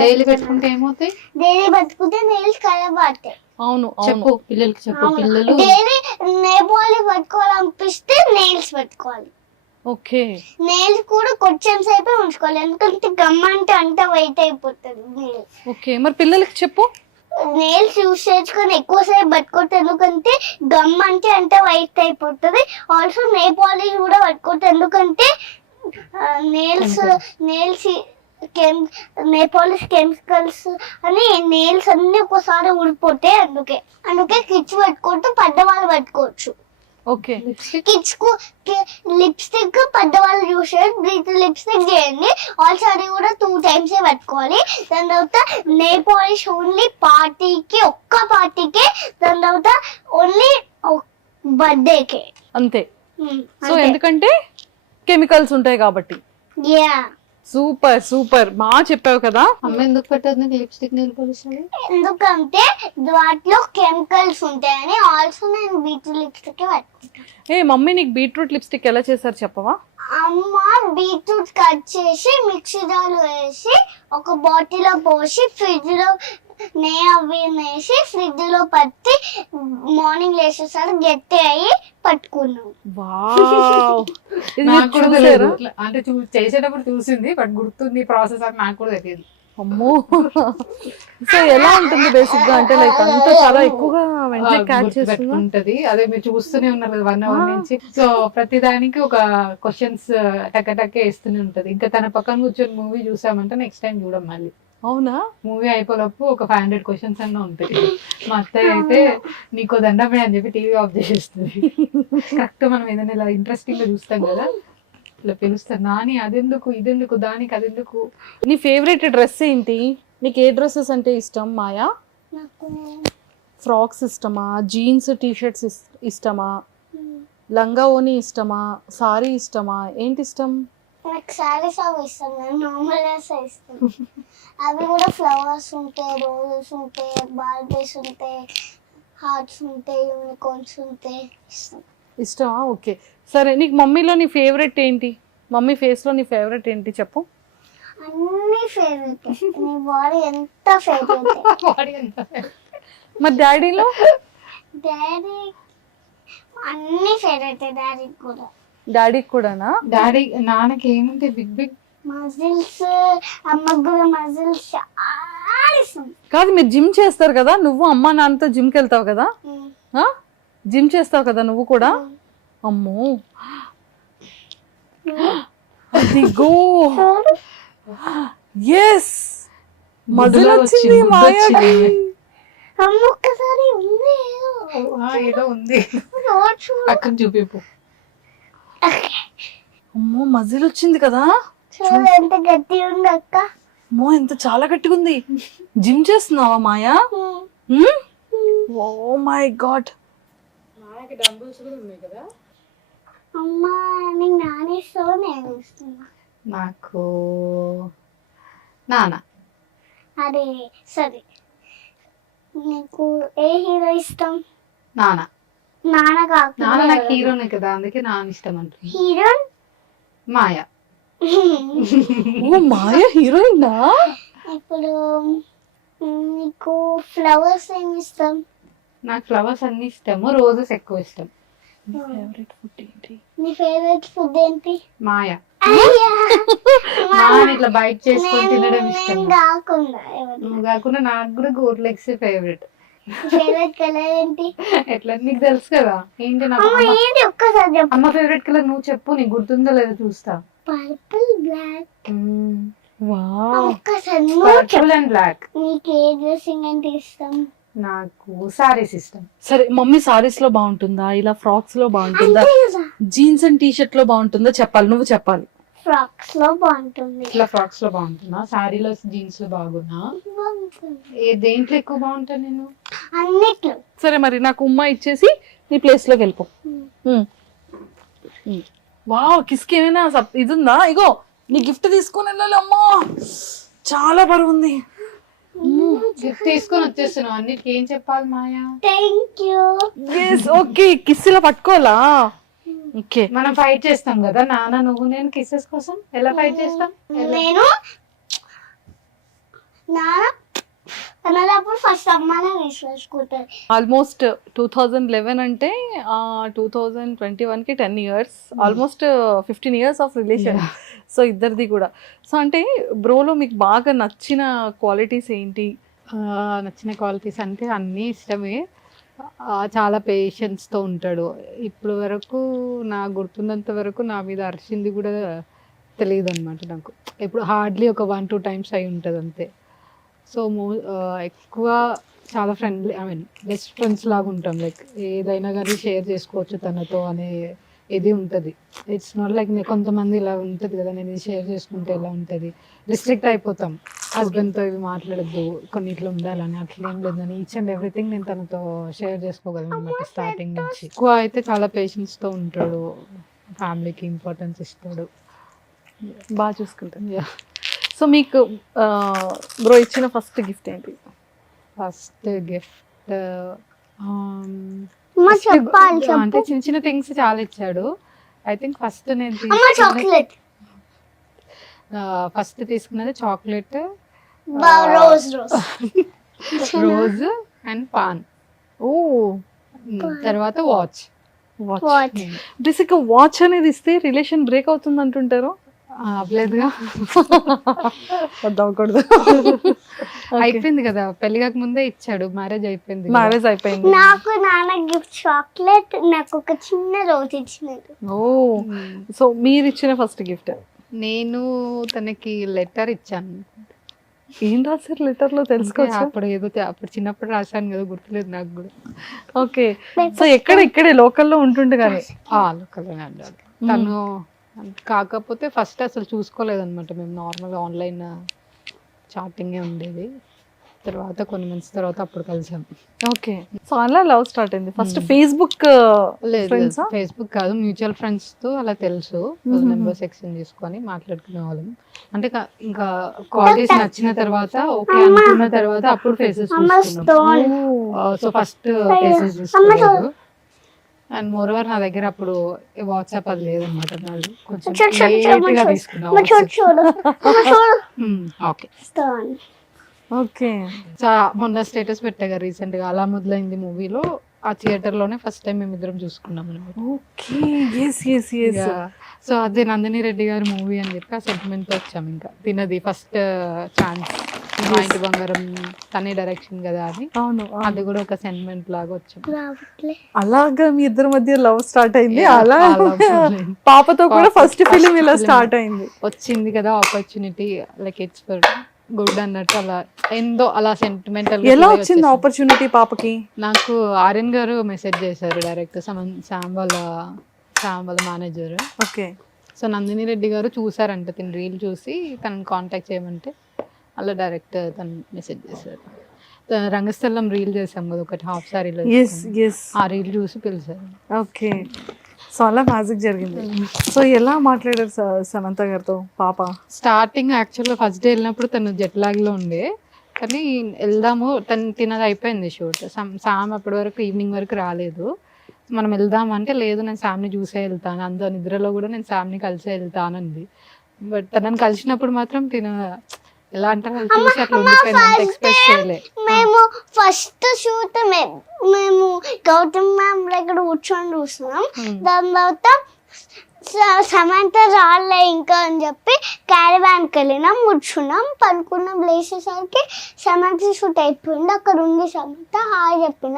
డైలీ పెట్టుకుంటే ఏమవుతాయి? డైలీ బతుకుతే నెయిల్స్ ఖరాబ్ అవుతాయి. అవును చెప్పు అవును పిల్లలకి చెప్పు. పిల్లలు డైలీ నెయిల్ పాలిష్ పట్టుకోవాలనిపిస్తే నెయిల్స్ పెట్టుకోవాలి. ఓకే నెయిల్స్ కూడా కొంచెం సేపే ఉంచుకోవాలి, ఎందుకంటే గమ్ అంటే అంతా వెయిట్ అయిపోతుంది నెయిల్స్. ఓకే మరి పిల్లలకి చెప్పు. నెయిల్స్ యూస్ చేసుకొని ఎక్కువసేపు పట్టుకోవద్దు, ఎందుకంటే గమ్ అంటే అంతా వైట్ అయిపోతుంది. ఆల్సో నెయిల్ పాలిష్ కూడా పట్టుకోవద్దు, ఎందుకంటే నెయిల్స్ నెయిల్ పాలిష్ కెమికల్స్ అని నెయిల్స్ అన్ని ఒకసారి ఊడిపోతాయి. అందుకే కిడ్స్ పట్టుకోవద్దు, పెద్దవాళ్ళు పట్టుకోవచ్చు. ఓకే కిడ్స్ కు లిప్స్టిక్ పెద్దవాళ్ళు యూస్ చేయండి, లిప్స్టిక్ చేయండి. ఆల్సో అది కూడా 2 times పట్టుకోవాలి. దాని తర్వాత నెయిల్ పాలిష్ ఓన్లీ పార్టీకి, ఒక్క పార్టీకే. దాని తర్వాత ఓన్లీ బర్త్డేకే. అంతే. సో ఎందుకంటే కెమికల్స్ ఉంటాయి కాబట్టి. యా సూపర్ సూపర్ బాగా చెప్పావు కదా. అమ్మ ఎందుకు పెట్టదు నీకు లిప్స్టిక్ నెయిల్ పాలిష్? ఎందుకంటే వాటిలో కెమికల్స్ ఉంటాయని. ఆల్సో నేను బీట్రూట్ లిప్స్టిక్ పట్టుకుంటాను. ఏ మమ్మీ నీకు బీట్రూట్ లిప్స్టిక్ ఎలా చేశారు చెప్పవా? అమ్మ బీట్రూట్ కట్ చేసి మిక్సీ జార్లో వేసి ఒక బాటిల్లో పోసి ఫ్రిడ్జ్ లో అవి వేసి ఫ్రిడ్జ్ లో పట్టి మార్నింగ్ లేచేసరికి గట్టి అయ్యి పట్టుకున్నాం. వావ్ ఇది నాకు కూడా చూసారా? తెలియదు. అంటే చేసేటప్పుడు చూసింది, బట్ గుర్తుంది ప్రాసెస్ అని నాకు కూడా తెలియదు. అమ్మో సో ఎలా ఉంటుంది బేసిక్ గా అంటే లైక్ అంతా చాలా ఎక్కువగా వెంటనే క్యాచ్ చేస్తుందా? ఉంటది. అదే మీరు చూస్తూనే ఉన్నారు కదా 1 hour నుంచి. సో ప్రతి దానికి ఒక క్వశ్చన్స్ టక్క వేస్తూనే ఉంటది. ఇంకా తన పక్కన కూర్చొని మూవీ చూసామంటే నెక్స్ట్ టైం చూడం మళ్ళీ. అవునా? మూవీ అయిపోలోపు ఒక 500 క్వశ్చన్స్ అన్న ఉంటాయి. మా అత్తయ్య అయితే నీకు దండమే అని చెప్పి టీవీ ఆఫ్ చేసేస్తుంది. కరెక్ట్ మనం ఏదైనా ఇలా ఇంట్రెస్టింగ్ గా చూస్తాం కదా, ఇలా పిలుస్తారు నాని అదెందుకు ఇదెందుకు దానికి అదెందుకు. నీ ఫేవరెట్ డ్రెస్ ఏంటి? నీకు ఏ డ్రెస్సెస్ అంటే ఇష్టం మాయా? నాకు ఫ్రాక్స్ ఇష్టమా, జీన్స్ టీ షర్ట్స్ ఇష్టమా, లంగా ఓని ఇష్టమా, సారీ ఇష్టమా, ఏంటి ఇష్టం? నాకు సారీస్ అవి ఇష్టం, నార్మల్ ఇష్టం. అవి కూడా ఫ్లవర్స్ ఉంటాయి, రోజెస్ ఉంటాయి, బర్త్డేస్ ఉంటాయి, హార్ట్స్ ఉంటాయి, యూనికార్న్స్ ఉంటాయి, ఇష్టం. ఇష్టమా? ఓకే సరే. నీకు మమ్మీలో నీ ఫేవరెట్ ఏంటి? మమ్మీ ఫేస్ లో నీ ఫేవరెట్ ఏంటి చెప్పు. అన్ని ఫేవరెట్. నీ బాడీ ఎంత ఫేవరెట్. మరి డాడీలో? డాడీ అన్ని ఫేవరెట్. డాడీ కూడా. డాడీకి కూడానా? డాడీ నాన్నకి ఏముంటాయి బిగ్ బిగ్ మజిల్స్. అమ్మకు కూడా మజిల్స్ చాలా ఇష్టం. కాదు మీరు జిమ్ చేస్తారు కదా, నువ్వు అమ్మ నాన్నతో జిమ్కి వెళ్తావు కదా, జిమ్ చేస్తావు కదా నువ్వు కూడా? అమ్మో అదిగో ఎస్ మజిల్ వచ్చింది మాయాకి. అమ్మ ఒక్కసారి ఉంది ఏదో ఉంది చూడు. అక్కడ చూపిపు. అమ్మో మజిల్ వచ్చింది కదా, చూడు ఎంత గట్టి ఉంది అక్క. అమ్మో ఎంత చాలా గట్టిగా ఉంది. జిమ్ చేస్తున్నావా మాయా? ఓ మై గాడ్. అమ్మ నీకు నానేస్తావు, నేను ఇస్తున్నా. నాకు నాన్న. అరే సరే, నీకు ఏ హీరో ఇష్టం? నాన్న. నాన్న కాకుండా నాన్న నాకు హీరోనే కదా, అందుకే నాన్న ఇష్టం అంటుంది. హీరో మాయా. ఓ మాయా హీరోయినా? ఇప్పుడు నీకు ఫ్లవర్స్ ఏమి ఇష్టం? నాకు ఫ్లవర్స్ అన్ని ఇష్టము, రోజెస్ ఎక్కువ ఇష్టం. ఫేవరెట్ ఫుడ్ ఏంటి? నీ ఫేవరెట్ ఫుడ్ ఏంటి? మాయా. అయ్యా, నాన్న ఇట్లా బయట చేసుకొని తినడం నేను ఇష్టం. కాకుండా ఎవరు? నువ్వు కాకుండా నాకు కూడా goat legs favourite. Favourite colour ఏంటి? ఎట్లా నీకు తెలుసు కదా ఏంటి నాకు. అమ్మ ఏంటి ఒక్కసారి చెప్పు. అమ్మ ఫేవరెట్ కలర్ నువ్వు చెప్పు, నీకు గుర్తుందో లేదో చూస్తా. Purple black. వావ్ ఒక్కసారి నువ్వు పర్పుల్ చెప్పు. And black. నీకు ఏ డ్రెస్సింగ్ అంటే ఇష్టం? నాకు సారీస్ ఇష్టం. సరే మమ్మీ సారీస్ లో బాగుంటుందా, ఇలా ఫ్రాక్స్ లో బాగుంటుందా, అంతే కదా, జీన్స్ అండ్ టీ షర్ట్ లో బాగుంటుందా చెప్పాలి, నువ్వు చెప్పాలి. ఫ్రాక్స్ లో బాగుంటుంది. ఇట్లా ఫ్రాక్స్ లో బాగుంటున్నా, సారీలో జీన్స్ లో బాగున్నా, బాగుంటుంది దేంట్లో ఎక్కువ బాగుంటా నేను? అన్నిట్లో. సరే మరి నాకు ఉమ్మా ఇచ్చేసి నీ ప్లేస్ లోకి వెళ్ళిపో. వావ్ కిస్కి ఏమైనా ఇది ఉందా? ఇగో నీ గిఫ్ట్ తీసుకొని వెళ్ళాలి అమ్మా, చాలా బరువు ఉంది. గిఫ్ట్ తీసుకొని వచ్చేస్తున్నావు, అన్నిటికి ఏం చెప్పాలి మాయా? Thank you. ఓకే, కిస్సులో పట్టుకోవాలా? ఓకే, మనం ఫైట్ చేస్తాం కదా నాన్న నువ్వు నేను కిస్సెస్ కోసం. ఎలా ఫైట్ చేస్తాం? నేను అన్నప్పుడు ఫస్ట్ అమ్మనే తీసుకుంటారు. ఆల్మోస్ట్ 2011 అంటే 2021 కి 10 years, almost 15 years of relation. So ఇద్దరిది కూడా. సో అంటే బ్రోలో మీకు బాగా నచ్చిన క్వాలిటీస్ ఏంటి? నచ్చిన క్వాలిటీస్ అంటే అన్నీ ఇష్టమే. చాలా పేషెన్స్తో ఉంటాడు. ఇప్పుడు వరకు నాకు గుర్తున్నంత వరకు నా మీద అరిచింది కూడా తెలియదు అనమాట నాకు. ఇప్పుడు హార్డ్లీ ఒక 1-2 times అయి ఉంటుంది అంతే. సో ఎక్కువ చాలా friendly, I mean best friends లాగా ఉంటాం. లైక్ ఏదైనా కానీ షేర్ చేసుకోవచ్చు తనతో అనే ఇది ఉంటుంది. ఇట్స్ నాట్ లైక్ కొంతమంది ఇలా ఉంటుంది కదా, నేను ఇది షేర్ చేసుకుంటే ఎలా ఉంటుంది, రిస్ట్రిక్ట్ అయిపోతాం హస్బెండ్తో ఇవి మాట్లాడద్దు కొన్నిట్లో ఉండాలని. అట్లా ఏం లేదని ఈచ్ అండ్ ఎవ్రీథింగ్ నేను తనతో షేర్ చేసుకోగలను అనమాట స్టార్టింగ్ నుంచి. ఎక్కువ అయితే చాలా పేషెన్స్తో ఉంటాడు, ఫ్యామిలీకి ఇంపార్టెన్స్ ఇస్తాడు, బాగా చూసుకుంటాను. సో మీకు బ్రో ఇచ్చిన ఫస్ట్ గిఫ్ట్ ఏంటి? ఫస్ట్ గిఫ్ట్ చెప్పాలి అంటే చిన్న చిన్న థింగ్స్ చాలా ఇచ్చాడు. ఐ థింక్ ఫస్ట్ నేను చాక్లెట్, ఫస్ట్ తీసుకున్నది chocolate, rose rose and paan. ఓ, తర్వాత వాచ్. వాచ్. బేసిక్ వాచ్ అనేది ఇస్తే రిలేషన్ బ్రేక్ అవుతుంది అంటుంటారు. అవ్వలేదుగా, అవ్వకూడదు. అయిపోయింది కదా, పెళ్లి కాక ముందే ఇచ్చాడు, మ్యారేజ్ అయిపోయింది. మ్యారేజ్ అయిపోయింది. నాకు నాన్న గిఫ్ట్ చాక్లెట్, నాకు ఒక చిన్న రోజ్ ఇచ్చినాడు. ఓ, సో మీరు ఇచ్చిన ఫస్ట్ గిఫ్ట్? నేను తనకి లెటర్ ఇచ్చాను. ఏం రాశారు లెటర్ లో తెలుసుకోవచ్చు? అప్పుడు ఏదో అప్పుడు చిన్నప్పుడు రాశాను కదా, గుర్తులేదు నాకు కూడా. ఓకే, సో ఇక్కడే లోకల్లో ఉంటుండే కానీ లోకల్లోనే అన్నాడు తను. కాకపోతే ఫస్ట్ అసలు చూసుకోలేదన్నమాట, మేము నార్మల్గా ఆన్లైన్ చాటింగే ఉండేది. తర్వాత కొన్ని మంత్స్ తర్వాత అప్పుడు కలిసాం. ఓకే, సో అలా లవ్ స్టార్ట్ అయింది. ఫస్ట్ ఫేస్బుక్ లేదు, ఫేస్బుక్ కాదు, మ్యూచువల్ ఫ్రెండ్స్ తో అలా తెలుసు, నెంబర్స్ ఎక్స్చేంజ్ చేసుకొని మాట్లాడుకునే వాళ్ళం. అంటే ఇంకా క్వాలిటీస్ నచ్చిన తర్వాత ఓకే అనుకున్న తర్వాత అప్పుడు ఫేసెస్ చూసుకున్నాం. సో ఫస్ట్ ఫేసెస్ చూసుకోలేదు. అండ్ మోర్ ఓవర్ నా దగ్గర అప్పుడు వాట్సాప్ అది లేదన్నమాట, నాది కొంచెం లేట్గా తీసుకున్నా. Okay, okay. మొన్న స్టేటస్ పెట్టాగా రీసెంట్ గా అలా మొదలైంది మూవీలో, ఆ థియేటర్ లోనే ఫస్ట్ టైం మేము ఇద్దరం చూసుకున్నాం అనమాట. Okay, yes yes yes. So అదే నందిని రెడ్డి గారి మూవీ అని చెప్పి ఆ సెంటిమెంట్ తో వచ్చాం. ఇంకా తినది ఫస్ట్ ఛాన్స్, మా ఇంటి బంగారం తనే డైరెక్షన్ కదా అని. అవును, అది కూడా ఒక సెంటిమెంట్ లాగా వచ్చాం. అలాగా మీ ఇద్దరి మధ్య లవ్ స్టార్ట్ అయింది. అలా పాపతో కూడా ఫస్ట్ ఫిలిం ఇలా స్టార్ట్ అయింది. వచ్చింది కదా opportunity, like it's for good అన్నట్టు అలా ఏందో అలా సెంటిమెంటల్. ఎలా వచ్చింది ఆపర్చునిటీ పాపకి? నాకు ఆర్యన్ గారు మెసేజ్ చేశారు డైరెక్ట్, శామ్ వాళ్ళ manager. Okay, so Nandini Reddy గారు చూసారంట, తిని రీల్ చూసి తనని కాంటాక్ట్ చేయమంటే అలా డైరెక్ట్ తను మెసేజ్ చేశారు. రంగస్థలం రీల్ చేసాం కదా ఒకటి, హాఫ్ సారీలో, ఆ రీల్ చూసి పిలిచారు. ఓకే, సో అలా మ్యాజిక్ జరిగింది. సో ఎలా మాట్లాడారు సమంత గారితో పాప? స్టార్టింగ్ యాక్చువల్గా ఫస్ట్ డే వెళ్ళినప్పుడు తను జెట్ లాగ్లో ఉండే, కానీ వెళ్దాము తినది అయిపోయింది షూట్. సామ్ అప్పటి వరకు ఈవినింగ్ వరకు రాలేదు. మనం వెళ్దాం అంటే లేదు నేను శామ్ని చూసే వెళ్తాను, అందరూ నిద్రలో కూడా నేను శామ్ని కలిసే వెళ్తానంది. బట్ తనని కలిసినప్పుడు మాత్రం తిన ఎలా అంటారు చూసి అట్లా ఉండిపోయింది, అంత ఎక్స్ప్రెస్ చేయలే. మేము ఫస్ట్ షూట్ మేము గౌతమ్ మ్యామ్ దగ్గర కూర్చొని చూస్తున్నాం. దాని తర్వాత సమంత రాలే ఇంకా అని చెప్పి క్యారవాన్కి వెళ్ళినాం, కూర్చున్నాం, పనుకున్నాం. లేచేసరికి సమంత షూట్ అయిపోయింది. అక్కడ ఉంది సమంత, హాయ్ చెప్పిన,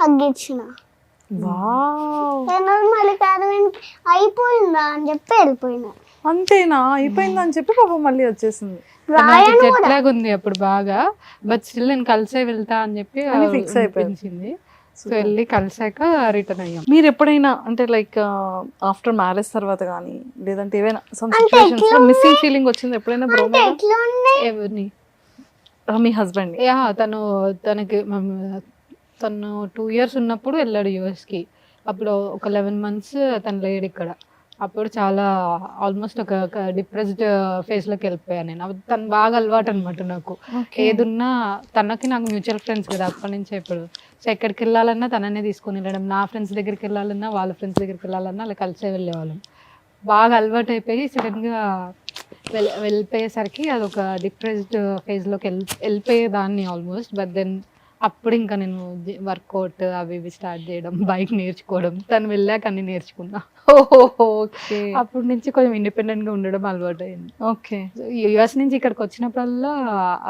హగ్ ఇచ్చిన. మళ్ళీ క్యారవాన్ అయిపోయిందా అని చెప్పి వెళ్ళిపోయినా. అంతేనా? అయిపోయిందా అని చెప్పి పాప మళ్ళీ వచ్చేసింది. జెట్ లాగ్ ఉంది అప్పుడు బాగా, బట్ స్టిల్ నేను కలిసే వెళ్తా అని చెప్పి ఫిక్స్ అయిపోయింది. సో వెళ్ళి కలిసాక రిటర్న్ అయ్యాం. మీరు ఎప్పుడైనా అంటే లైక్ ఆఫ్టర్ మ్యారేజ్ తర్వాత కానీ లేదంటే ఏమైనా సమ్ సిచువేషన్స్ లో మిస్సింగ్ ఫీలింగ్ వచ్చింది ఎప్పుడైనా బ్రో మీద? ఎవరిని? మీ హస్బెండ్? యా, తను 2 years ఉన్నప్పుడు వెళ్ళాడు యూఎస్కి. అప్పుడు ఒక 11 months తను లేడు ఇక్కడ. అప్పుడు చాలా ఆల్మోస్ట్ ఒక డిప్రెస్డ్ ఫేజ్లోకి వెళ్ళిపోయాను నేను. తను బాగా అలవాటు అనమాట నాకు. ఏదున్నా తనకి నాకు మ్యూచువల్ ఫ్రెండ్స్ కదా అప్పటి నుంచే. ఇప్పుడు సో ఎక్కడికి వెళ్ళాలన్నా తననే తీసుకొని వెళ్ళడం, నా ఫ్రెండ్స్ దగ్గరికి వెళ్ళాలన్నా వాళ్ళ ఫ్రెండ్స్ దగ్గరికి వెళ్ళాలన్నా అలా కలిసే వెళ్ళేవాళ్ళం. బాగా అలవాటు అయిపోయి సడన్గా వెళ్ళిపోయేసరికి అదొక డిప్రెస్డ్ ఫేజ్లోకి వెళ్ళిపోయేదాన్ని ఆల్మోస్ట్. బట్ దెన్ అప్పుడు ఇంకా నేను వర్కౌట్ అవి ఇవి స్టార్ట్ చేయడం, బైక్ నేర్చుకోవడం, తను వెళ్ళాక అన్ని నేర్చుకున్నా. ఓకే. అప్పటి నుంచి కొంచెం ఇండిపెండెంట్గా ఉండడం అలవాటు అయింది. ఓకే. యుఎస్ నుంచి ఇక్కడికి వచ్చినప్పుడల్లా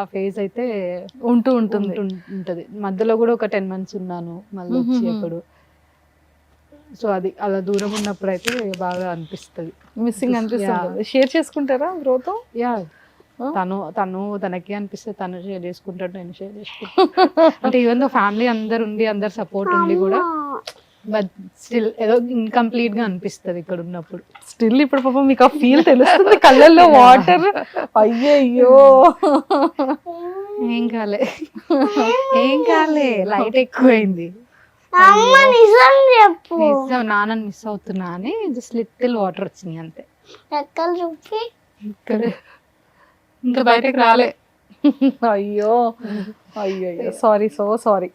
ఆ ఫేజ్ అయితే ఉంటుంది. మధ్యలో కూడా ఒక 10 months ఉన్నాను మళ్ళీ వచ్చి అప్పుడు. సో అది అలా దూరం ఉన్నప్పుడు అయితే బాగా అనిపిస్తుంది, మిస్సింగ్ అనిపిస్తుంది. షేర్ చేసుకుంటారా బ్రోతో? యా, తనకి అనిపిస్తే తను షేర్ చేసుకుంటాడు, నేను షేర్ చేసుకుంటాను. అంటే ఈవెన్ దో ఫ్యామిలీ అందరు సపోర్ట్ ఉండి కూడా బట్ స్టిల్ ఏదో ఇన్కంప్లీట్ గా అనిపిస్తుంది ఇక్కడ ఉన్నప్పుడు. స్టిల్ ఇప్పుడు పాపం మీకు ఆ ఫీల్ తెలుస్తుంది కళ్ళల్లో వాటర్. అయ్యయ్యో, ఏం కాలే లైట్ ఎక్కువైంది. నిజం, నాన్న మిస్ అవుతున్నా అని జస్ట్ లిటిల్ వాటర్ వచ్చినాయి అంతే. ఎక్కలు చూపి ఇక్కడ ఇంకా బయటకు రాలే. అయ్యో అయ్యో, సారీ, సో సారీ.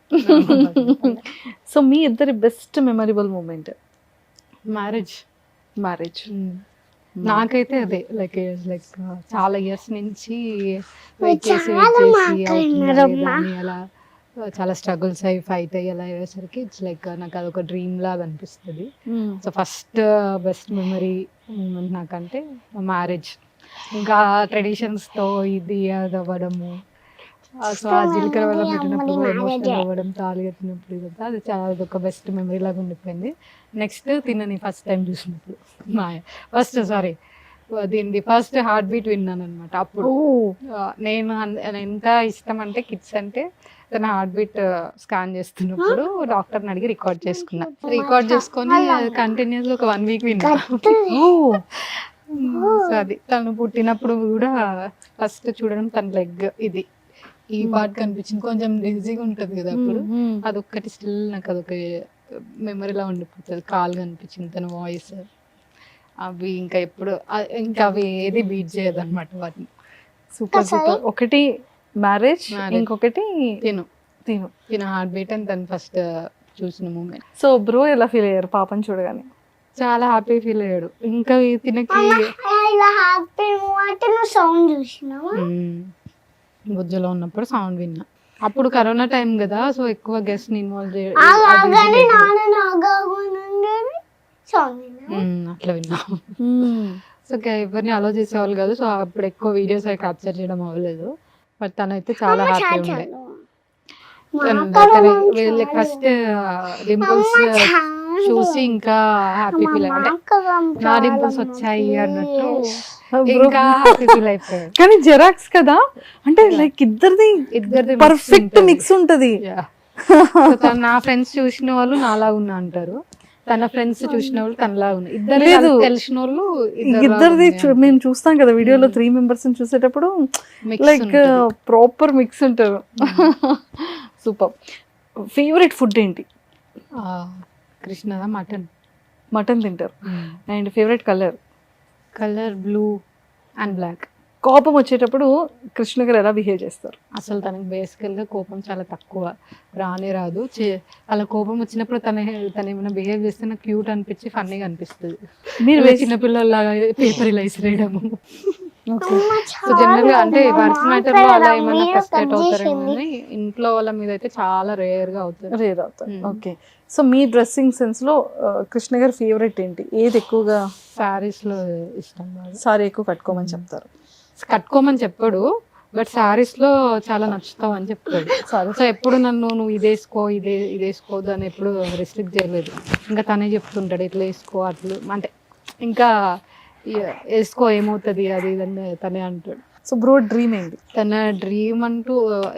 సో మీ ఇద్దరి బెస్ట్ మెమరబుల్ మూమెంట్? మ్యారేజ్ నాకైతే అదే లైక్ చాలా ఇయర్స్ నుంచి వెయిట్ చేసి అలా చాలా స్ట్రగుల్స్ అయ్యి ఫైట్ అయ్యి అలా అయ్యేసరికి ఇట్స్ లైక్ నాకు అదొక డ్రీమ్ లాగా అనిపిస్తుంది. So first best memory moment నాకంటే మ్యారేజ్. ఇంకా ట్రెడిషన్స్తో ఇది అది అవ్వడము, సో ఆ జీలకర్ర వల్ల పెట్టినప్పుడు ఎమోషనల్ అవ్వడం, తాళి కట్టినప్పుడు ఇదంతా అది చాలా అదొక బెస్ట్ మెమరీ లాగా ఉండిపోయింది. నెక్స్ట్ తినని ఫస్ట్ టైం చూసినప్పుడు దీనిది ఫస్ట్ హార్ట్ బీట్ విన్నాను అనమాట. అప్పుడు నేను ఎంత ఇష్టం అంటే కిడ్స్ అంటే తన హార్ట్ బీట్ స్కాన్ చేస్తున్నప్పుడు డాక్టర్ని అడిగి రికార్డ్ చేసుకొని కంటిన్యూస్గా ఒక 1 week విన్నా. సో అది తను పుట్టినప్పుడు కూడా ఫస్ట్ చూడడం తన లెగ్ ఇది ఈ పార్ట్ కనిపించింది, కొంచెం ఈజీగా ఉంటుంది కదా అప్పుడు. అదొక్కటి స్టిల్ నాకు అదొక మెమరీలా ఉండిపోతుంది. కాల్ కనిపించింది, తన వాయిస్, అవి ఇంకా ఎప్పుడు ఇంకా అవి ఏది బీట్ చేయదు అనమాట వాటిని. Super super. ఒకటి మ్యారేజ్, ఇంకొకటి తిను హార్ట్ బీట్ అని తను ఫస్ట్ చూసిన మూమెంట్. సో బ్రో ఎలా ఫీల్ అయ్యారు పాపని చూడగానే? చాలా హ్యాపీ ఫీల్ అయ్యాడు. ఇంకా తినకి సౌండ్ చూసినావా? బుజ్జలో ఉన్నప్పుడు సౌండ్ విన్నా. అప్పుడు కరోనా టైం కదా, సో ఎక్కువ గెస్ట్ ని ఇన్వాల్వ్ అట్లా విన్నా. సో ఎవరిని అలో చేసేవాళ్ళు కాదు. సో అప్పుడు ఎక్కువ వీడియోస్ అవి క్యాప్చర్ చేయడం అవ్వలేదు. బట్ తనైతే చాలా హ్యాపీ ఉండే. ఫస్ట్ డింపుల్స్ చూసి ఇంకా హ్యాపీ ఫీల్ అంటే నా డింపుల్స్ వచ్చాయి అన్నట్టు ఇంకా హ్యాపీ ఫీల్ అయిపోయాడు. కానీ జెరాక్స్ కదా, అంటే లైక్ ఇద్దరిది పర్ఫెక్ట్ మిక్స్ ఉంటది. నా ఫ్రెండ్స్ చూసిన వాళ్ళు నాలా ఉన్నా అంటారు, తన ఫ్రెండ్స్ చూసిన వాళ్ళు తనలా ఉన్నారు. ఇద్దరు తెలిసిన వాళ్ళు ఇద్దరిది మేము చూస్తాం కదా వీడియోలో 3 members చూసేటప్పుడు లైక్ ప్రాపర్ మిక్స్ ఉంటారు. సూపర్. ఫేవరెట్ ఫుడ్ ఏంటి? కృష్ణదా మటన్ తింటారు. And favourite colour blue and black. కోపం వచ్చేటప్పుడు కృష్ణ గారు ఎలా బిహేవ్ చేస్తారు? అసలు తనకి బేసికల్గా కోపం చాలా తక్కువ, రానే రాదు. అలా కోపం వచ్చినప్పుడు తను ఏమైనా బిహేవ్ చేస్తే నాకు క్యూట్ అనిపించి ఫన్నీగా అనిపిస్తుంది. మీరు చిన్నపిల్లలాగా పేపర్ ఇలా ఇసిరేయడము. సో జనరల్గా అంటే వర్క్ మ్యాటర్లో అలా ఏమైనా ఫ్రస్ట్రేట్ అవుతారేమో కానీ ఇంట్లో వాళ్ళ మీద అయితే చాలా రేర్ అవుతారు. ఓకే. సో మీ డ్రెస్సింగ్ సెన్స్ లో కృష్ణ గారి ఫేవరెట్ ఏంటి? ఏది ఎక్కువగా? శారీస్ లో ఇష్టం. సారీ ఎక్కువ కట్టుకోమని చెప్తారు. కట్టుకోమని చెప్పాడు, బట్ శారీస్ లో చాలా నచ్చుతావు అని చెప్తాడు. సో ఎప్పుడు నువ్వు ఇది వేసుకోవద్దు అని ఎప్పుడు రెస్ట్రిక్ట్ చేయలేదు. ఇంకా తనే చెప్తుంటాడు ఇట్లా వేసుకో, అట్లా అంటే ఇంకా వేసుకో ఏమవుతుంది అది ఇదని తనే అంటాడు. సో బ్రో డ్రీమ్ ఏంటి? తన డ్రీమ్ అంటూ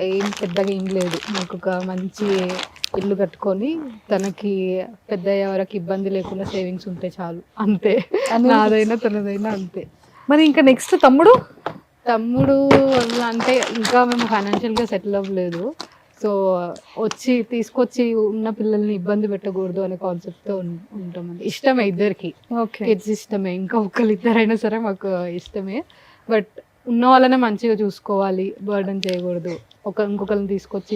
ఏం పెద్దగా ఏం లేదు. నాకు ఒక మంచి ఇల్లు కట్టుకొని తనకి పెద్ద ఎవరికి ఇబ్బంది లేకుండా సేవింగ్స్ ఉంటే చాలు, అంతే. నాదైనా తనదైనా అంతే. మరి ఇంకా నెక్స్ట్ తమ్ముడు అంటే ఇంకా మేము ఫైనాన్షియల్గా సెటిల్ అవ్వలేదు. సో తీసుకొచ్చి ఉన్న పిల్లల్ని ఇబ్బంది పెట్టకూడదు అనే కాన్సెప్ట్ తో ఉంటామండి. ఇష్టమే ఇద్దరికి, ఓకే కిడ్స్ ఇష్టమే, ఇంకా ఇద్దరైనా సరే మాకు ఇష్టమే. బట్ ఉన్న వాళ్ళనే మంచిగా చూసుకోవాలి, బర్డన్ చేయకూడదు. ఇంకొకరిని తీసుకొచ్చి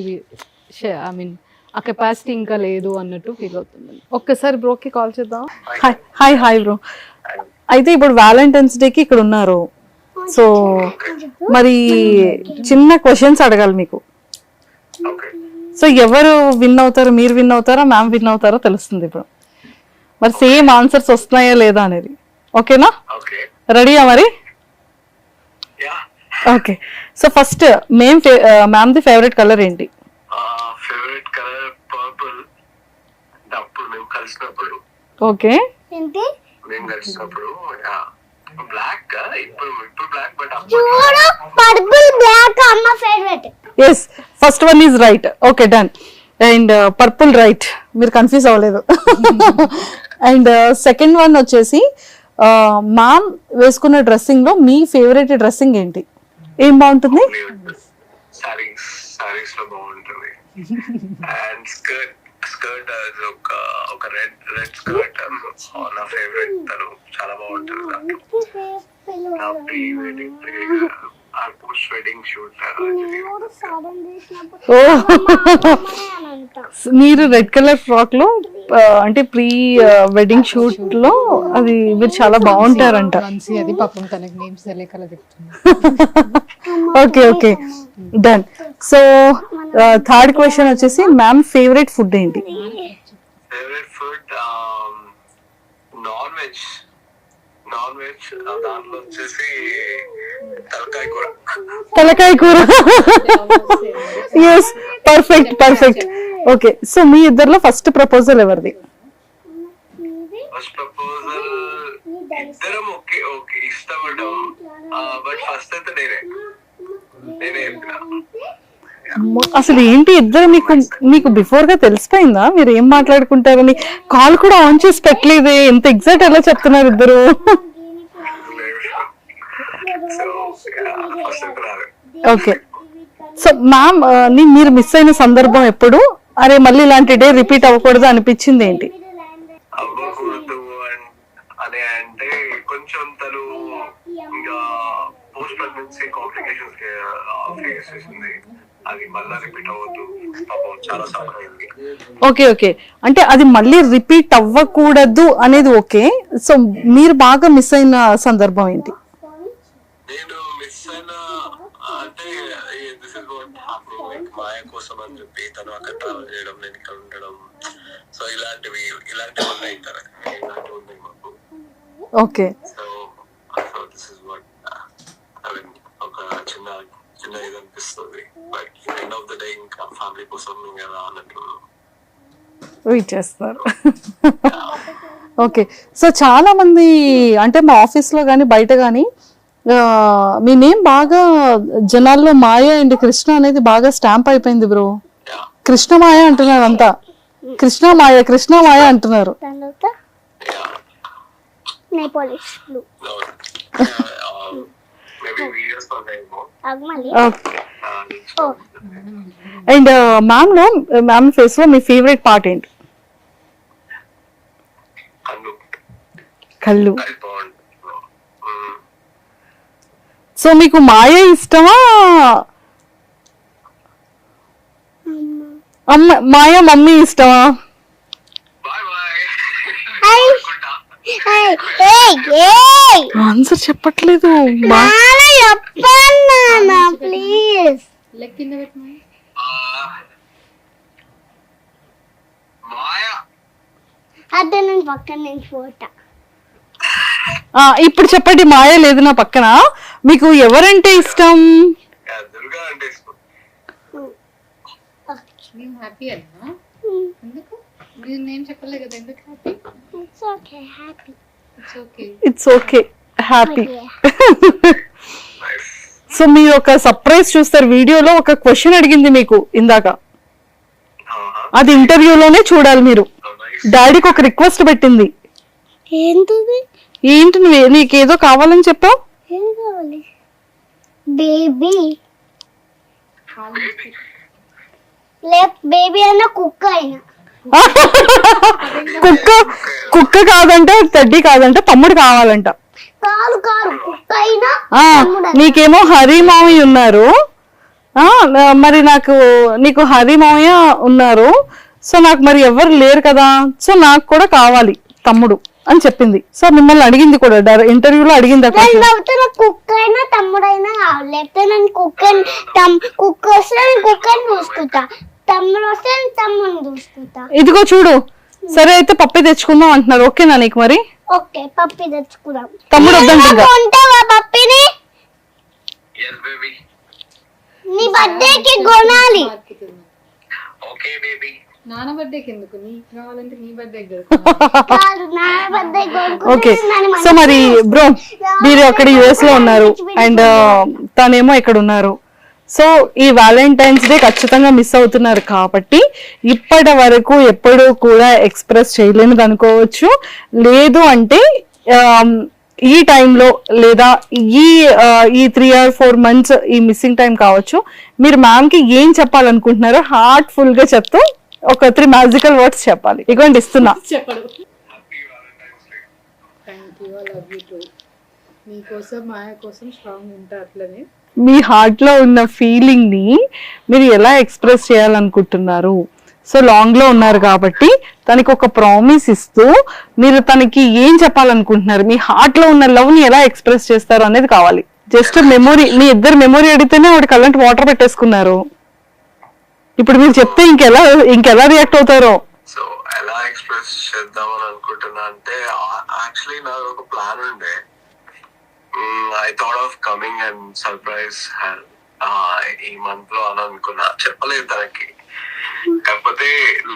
ఐ మీన్ ఆ కెపాసిటీ ఇంకా లేదు అన్నట్టు ఫీల్ అవుతుంది. ఒక్కసారి బ్రోకి కాల్ చేద్దాం. Hi hi bro. అయితే ఇప్పుడు వ్యాలంటైన్స్ డేకి ఇక్కడ ఉన్నారు. సో మరి చిన్న క్వశ్చన్స్ అడగాలి మీకు. సో ఎవరు విన్ అవుతారో, మీరు విన్ అవుతారా మ్యామ్ విన్ అవుతారో తెలుస్తుంది ఇప్పుడు. మరి సేమ్ ఆన్సర్స్ వస్తున్నాయా లేదా అనేది. ఓకేనా? రెడీయా మరి? Okay. So first ma'am the favourite colour ఏంటి? Favourite colour purple. అప్పుడు మేము కలిసినప్పుడు ఓకే. ఏంటి మేము కలిసినప్పుడు బ్లాక్. ఇప్పుడు బ్లాక్, బట్ చూడు పర్పుల్ బ్లాక్ అమ్మ favourite. Yes, first one is right. Okay, done. And purple right, మీరు కన్ఫ్యూజ్ అవ్వలేదు. అండ్ సెకండ్ వన్ వచ్చేసి మ్యామ్ వేసుకున్న డ్రెస్సింగ్ లో మీ ఫేవరెట్ డ్రెస్సింగ్ ఏంటి? ఏం బాగుంటుంది? సారీస్ లో బాగుంటుంది. అండ్ స్కర్ట్ ఒక రెడ్ స్కర్ట్ నా ఫేవరెట్. తను చాలా బాగుంటుంది. నా ప్రీ వెడ్డింగ్ షూట్. ఓ, మీరు రెడ్ కలర్ ఫ్రాక్ లో అంటే ప్రీ వెడ్డింగ్ షూట్ లో అది మీరు చాలా బాగుంటారంట. అది పాపం తనకి నేమ్స్ తెలియక అలా చెప్తున్నా. Okay okay, done. So third question వచ్చేసి మ్యామ్ ఫేవరెట్ ఫుడ్ ఏంటి? Favourite food non veg. దాంట్లో వచ్చేసి తలకాయ కూర. Yes, perfect. ఓకే, సో మీ ఇద్దరిలో ఫస్ట్ ప్రపోజల్ ఎవరిది? ఫస్ట్ ప్రపోజల్ ఇద్దరం ఓకే ఇష్టపడ్డాం. బట్ ఫస్ట్ అయితే నేనే చెప్పిన. అసలు ఏంటి ఇద్దరు మీకు బిఫోర్ గా తెలిసిపోయిందా మీరు ఏం మాట్లాడుకుంటారని? కాల్ కూడా ఆన్ చేసి పెట్టలేదే, ఎంత ఎగ్జాక్ట్ ఎలా చెప్తున్నారు ఇద్దరు? ఓకే. సో మ్యామ్ మీరు మిస్ అయిన సందర్భం ఎప్పుడు? అరే మళ్ళీ ఇలాంటి డే రిపీట్ అవ్వకూడదు అనిపించింది ఏంటి? అవ్వకూడదు అని అంటే కొంచెం తను ఇంకా పోస్ట్ ప్రెగ్నెన్సీ కాంప్లికేషన్స్ ఫేస్ చేసింది. అది మళ్ళీ రిపీట్ అవ్వద్దు, పాపం చాలా సఫర్ అయింది. ఓకే, అంటే అది మళ్ళీ రిపీట్ అవ్వకూడదు అనేది ఓకే. సో మీరు బాగా మిస్ అయిన సందర్భం ఏంటి? నేను మిస్ అయిన అంటే this is what happening. Like Maya కోసం అని చెప్పి తను అక్కడ ట్రావెల్ చేయడం, నేను ఇక్కడ ఉండడం. సో ఇలాంటివి ఉన్నాయి మాకు. Okay. So this is what ఒక చిన్న ఇది అనిపిస్తుంది. But end of the day ఇంకా ఫ్యామిలీ కోసం కదా అన్నట్టు వెయిట్ చేస్తారు. ఓకే. సో చాలా మంది అంటే మా ఆఫీస్ లో కానీ బయట కానీ మీ నేమ్ బాగా జనాల్లో మాయ అండ్ కృష్ణ అనేది బాగా స్టాంప్ అయిపోయింది బ్రో. కృష్ణ మాయ అంటున్నారు అంతా, కృష్ణ మాయ అంటున్నారు. అండ్ మ్యామ్ ఫేస్ లో మీ ఫేవరెట్ పార్ట్ ఏంటి? కళ్ళు. సో మీకు మాయ ఇష్టమా? మాయ మమ్మీ ఇష్టమా? ఆన్సర్ చెప్పట్లేదు. ప్లీజ్ అదే నేను పక్కన నేను ఫోటో. ఇప్పుడు చెప్పండి, మాయ లేదు నా పక్కన. మీకు ఎవరంటే ఇష్టం? దుర్గా అంటే ఇష్టం. హ్యాపీ అన్నా ఎందుకు నేను చెప్పలే కదా ఎందుకు happy? It's okay happy. So మీరు ఒక సర్ప్రైజ్ చూస్తారు వీడియోలో. ఒక క్వశ్చన్ అడిగింది మీకు ఇందాక, అది ఇంటర్వ్యూలోనే చూడాలి మీరు. డాడీకి ఒక రిక్వెస్ట్ పెట్టింది. ఏంటి నీకేదో కావాలని చెప్పావు? బేబీ లేకపోతే బేబీ అయినా కుక్క అయినా. కుక్క కుక్క కాదంటే టెడ్డీ కాదంటే తమ్ముడు కావాలంట. కాదు కాదు కుక్క అయినా నీకేమో హరి మామయ్య ఉన్నారు, మరి నీకు హరి మామయ్య ఉన్నారు, సో నాకు మరి ఎవరు లేరు కదా, సో నాకు కూడా కావాలి తమ్ముడు అని చెప్పింది. సో మిమ్మల్ని అడిగింది కూడా, ఇంటర్వ్యూలో అడిగింది. కుక్క అయినా తమ్ముడైనా కావాలి, లేకపోతే నేను కుక్క వస్తే నేను కుక్కని చూసుకుంటా, తమ్ముడు వస్తే నేను తమ్ముడిని చూసుకుంటా. ఇదిగో చూడు, సరే అయితే పప్పి తెచ్చుకుందాం అంటున్నారు, ఓకేనా నీకు? మరి ఓకే పప్పి తెచ్చుకుందాం. తమ్ముడు కొంటావా పప్పిని? yes baby, నీ బర్త్డేకి కొనాలి. okay baby. నాన్న బర్త్డేకి ఎందుకు? నీకు కావాలంటే నీ బర్త్డే కాదు నా బర్త్డే ఓకే. సో మరి బ్రో, మీరు అక్కడ యుఎస్ లో ఉన్నారు అండ్ తనేమో ఇక్కడ ఉన్నారు, సో ఈ వ్యాలంటైన్స్ డే ఖచ్చితంగా మిస్ అవుతున్నారు కాబట్టి ఇప్పటి వరకు ఎప్పుడూ కూడా ఎక్స్ప్రెస్ చేయలేనిది అనుకోవచ్చు. లేదు అంటే ఈ టైంలో లేదా ఈ 3 or 4 months ఈ మిస్సింగ్ టైం కావచ్చు, మీరు మ్యామ్ కి ఏం చెప్పాలనుకుంటున్నారో హార్ట్ఫుల్ గా చెప్తూ ఒక 3 మ్యాజికల్ వర్డ్స్ చెప్పాలి. ఇటువంటి ఇస్తున్నా. Thank you, I love you two. మీకోసం మాయ కోసం స్ట్రాంగ్ ఉంటా. అట్లనే మీ హార్ట్ లో ఉన్న ఫీలింగ్ ని మీరు ఎలా ఎక్స్ప్రెస్ చేయాలనుకుంటున్నారు? సో లాంగ్ లో ఉన్నారు కాబట్టి తనకి ఒక ప్రామిస్ ఇస్తూ మీరు తనకి ఏం చెప్పాలనుకుంటున్నారు, మీ హార్ట్ లో ఉన్న లవ్ ని ఎలా ఎక్స్ప్రెస్ చేస్తారు అనేది కావాలి. జస్ట్ మెమొరీ, మీ ఇద్దరు మెమొరీ అడిగితేనే ఆవిడ కళ్ళంటి వాటర్ పెట్టేసుకున్నారు. ఇప్పుడు మీరు చెప్తే ఇంకెలా రియాక్ట్ అవుతారో. సో ఎలా ఎక్స్ప్రెస్ చేద్దామని అనుకుంటున్నా అంటే, యాక్చువల్లీ నాకు ఒక ప్లాన్ ఉండే. I thought of coming and surprise ఈ మంత్ లో అని అనుకున్నా, చెప్పలేదు తనకి. కాకపోతే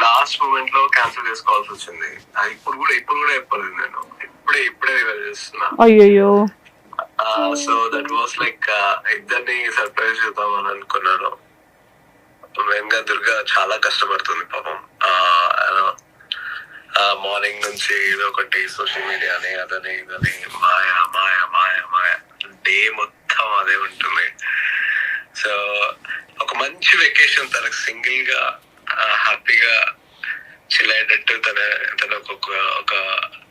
లాస్ట్ మూమెంట్ లో క్యాన్సిల్ చేసుకోవాల్సి వచ్చింది. ఇప్పుడు కూడా చెప్పలేదు నేను, ఇప్పుడే రివైల్ చేస్తున్నా. అయ్యో. సో దట్ వాస్ లైక్ ఇద్దరిని సర్ప్రైజ్ చేద్దామని అనుకున్నాను. మెయిన్ గా దుర్గా చాలా కష్టపడుతుంది పాపం. మార్నింగ్ నుంచి ఏదో ఒకటి సోషల్ మీడియా అని అదని ఇదని మాయ మాయ మాయ మాయ డే మొత్తం అదే ఉంటుంది. సో ఒక మంచి వెకేషన్ తనకు సింగిల్ గా హ్యాపీగా చిల్ అయ్యేటట్టు తనకు ఒక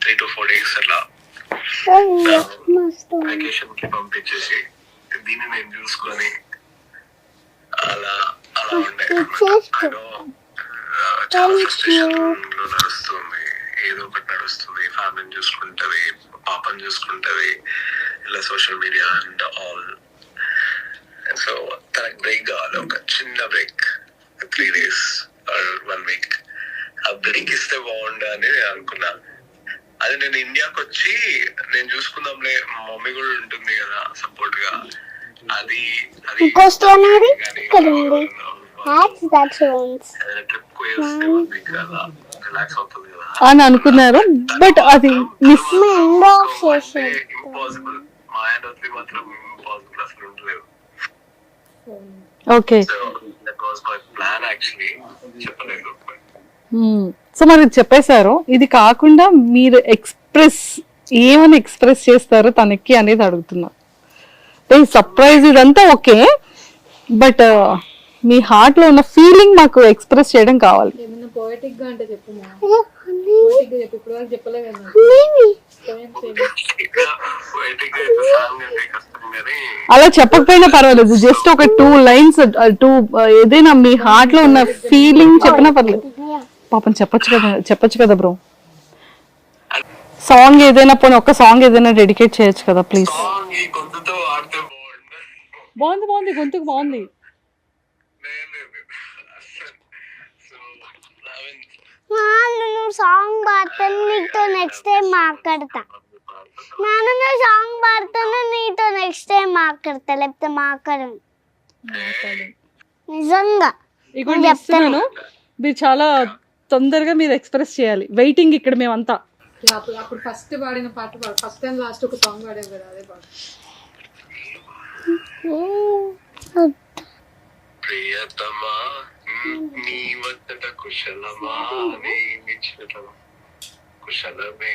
3 to 4 days అట్లా వెకేషన్ కి పంపించేసి దీన్ని నేను చూసుకొని అలా ఉండే. చాలా ఫ్రస్ట్రేషన్ లో నడుస్తుంది, ఏదో ఒకటి నడుస్తుంది. ఫ్యామిలీని చూసుకుంటది, పాపని చూసుకుంటది, ఇలా social media and all. So తనకు బ్రేక్ కావాలి, ఒక చిన్న బ్రేక్, 3 days or 1 week. ఆ బ్రేక్ ఇస్తే బాగుండు అని నేను అనుకున్నా. అది నేను ఇండియాకి వచ్చి నేను చూసుకుందాంలే, మమ్మీ కూడా ఉంటుంది కదా సపోర్ట్ గా, అది రిలాక్స్ అవుతుంది కదా అని అనుకున్నారు. బట్ అది మిస్ ఇంపాసిబుల్. మాయ నొప్పి మాత్రం ఇంపాసిబుల్, అసలు ఉండలేదు. Okay. So that was my plan actually, చెప్పలేదు. సో మరి చెప్పేశారు. ఇది కాకుండా మీరు ఏమని ఎక్స్ప్రెస్ చేస్తారు తనకి అనేది అడుగుతున్నా. సర్ప్రైజ్ ఇదంతా ఓకే, బట్ మీ హార్ట్ లో ఉన్న ఫీలింగ్ మాకు ఎక్స్ప్రెస్ చేయడం కావాలి. ఏమన్నా పోయిటిక్ గా అంటే చెప్పు. పోయిటిక్ గా చెప్పు, ఇప్పుడు వరకు చెప్పలే కదా. అలా చెప్పకపోయినా పర్వాలేదు, జస్ట్ ఒక 2 lines ఏదైనా మీ హార్ట్ లో ఉన్న ఫీలింగ్ చెప్పినా పర్లేదు. పాపం చెప్పొచ్చు కదా బ్రో. సాంగ్ ఏదైనా పోనీ ఒక సాంగ్ ఏదైనా డెడికేట్ చేయొచ్చు కదా ప్లీజ్. బాగుంది, గొంతుకు బాగుంది. నువ్వు సాంగ్ పాడుతాను, నీతో నెక్స్ట్ టైం మాట్లాడతా. నాన్న సాంగ్ పాడుతాను, నీతో నెక్స్ట్ టైం మాట్లాడతా, లేకపోతే మాట్లాడను. నిజంగా చెప్తాను. మీరు చాలా తొందరగా మీరు ఎక్స్ప్రెస్ చేయాలి. వెయిటింగ్ ఇక్కడ మేమంతా. అప్పుడు ఫస్ట్ పాడిన పాట పాడు, ఫస్ట్ అండ్ లాస్ట్ ఒక సాంగ్ పాడావు కదా, అదే పాడు. ప్రియతమా నీ వద్దట కుశలమా, నీ నిశ్చలం కుశలమే.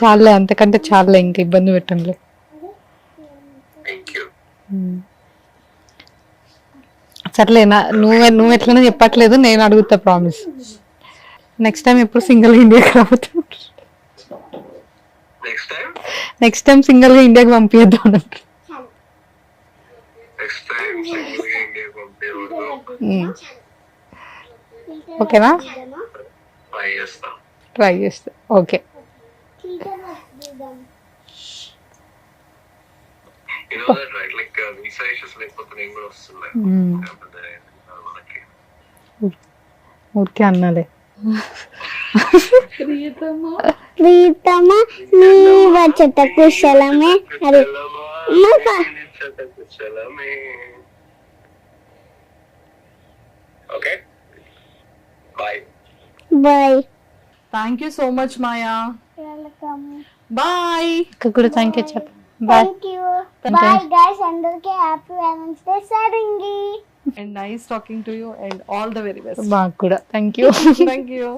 చాలే, అంతకంటే చాలే, ఇంకా ఇబ్బంది పెట్టండి. సర్లే నువ్వు ఎట్లనే చెప్పట్లేదు, నేను అడుగుతా ప్రామిస్. నెక్స్ట్ టైం ఎప్పుడు సింగిల్ ఇండియాకి రావద్దు. నెక్స్ట్ టైం సింగిల్ గా ఇండియాకి పంపించేద్దాం అన్నట్టు. ఓకేనా? ట్రై చేస్తా. ఓకే. ఊరికే అన్నాలే. ప్రీతమా నీ వచ్చట కుశలమే. అరే okay bye. Bye. Thank you so much Maya. Welcome. Bye. ఇక్కడ కూడా థ్యాంక్ యూ చెప్పు. Bye. Thank you. Bye guys, అందరికీ హ్యాపీ వ్యాలెంటైన్స్ డే. సరింగి. And nice talking to you and all the very best. మాకు కూడా థ్యాంక్ యూ. Thank you.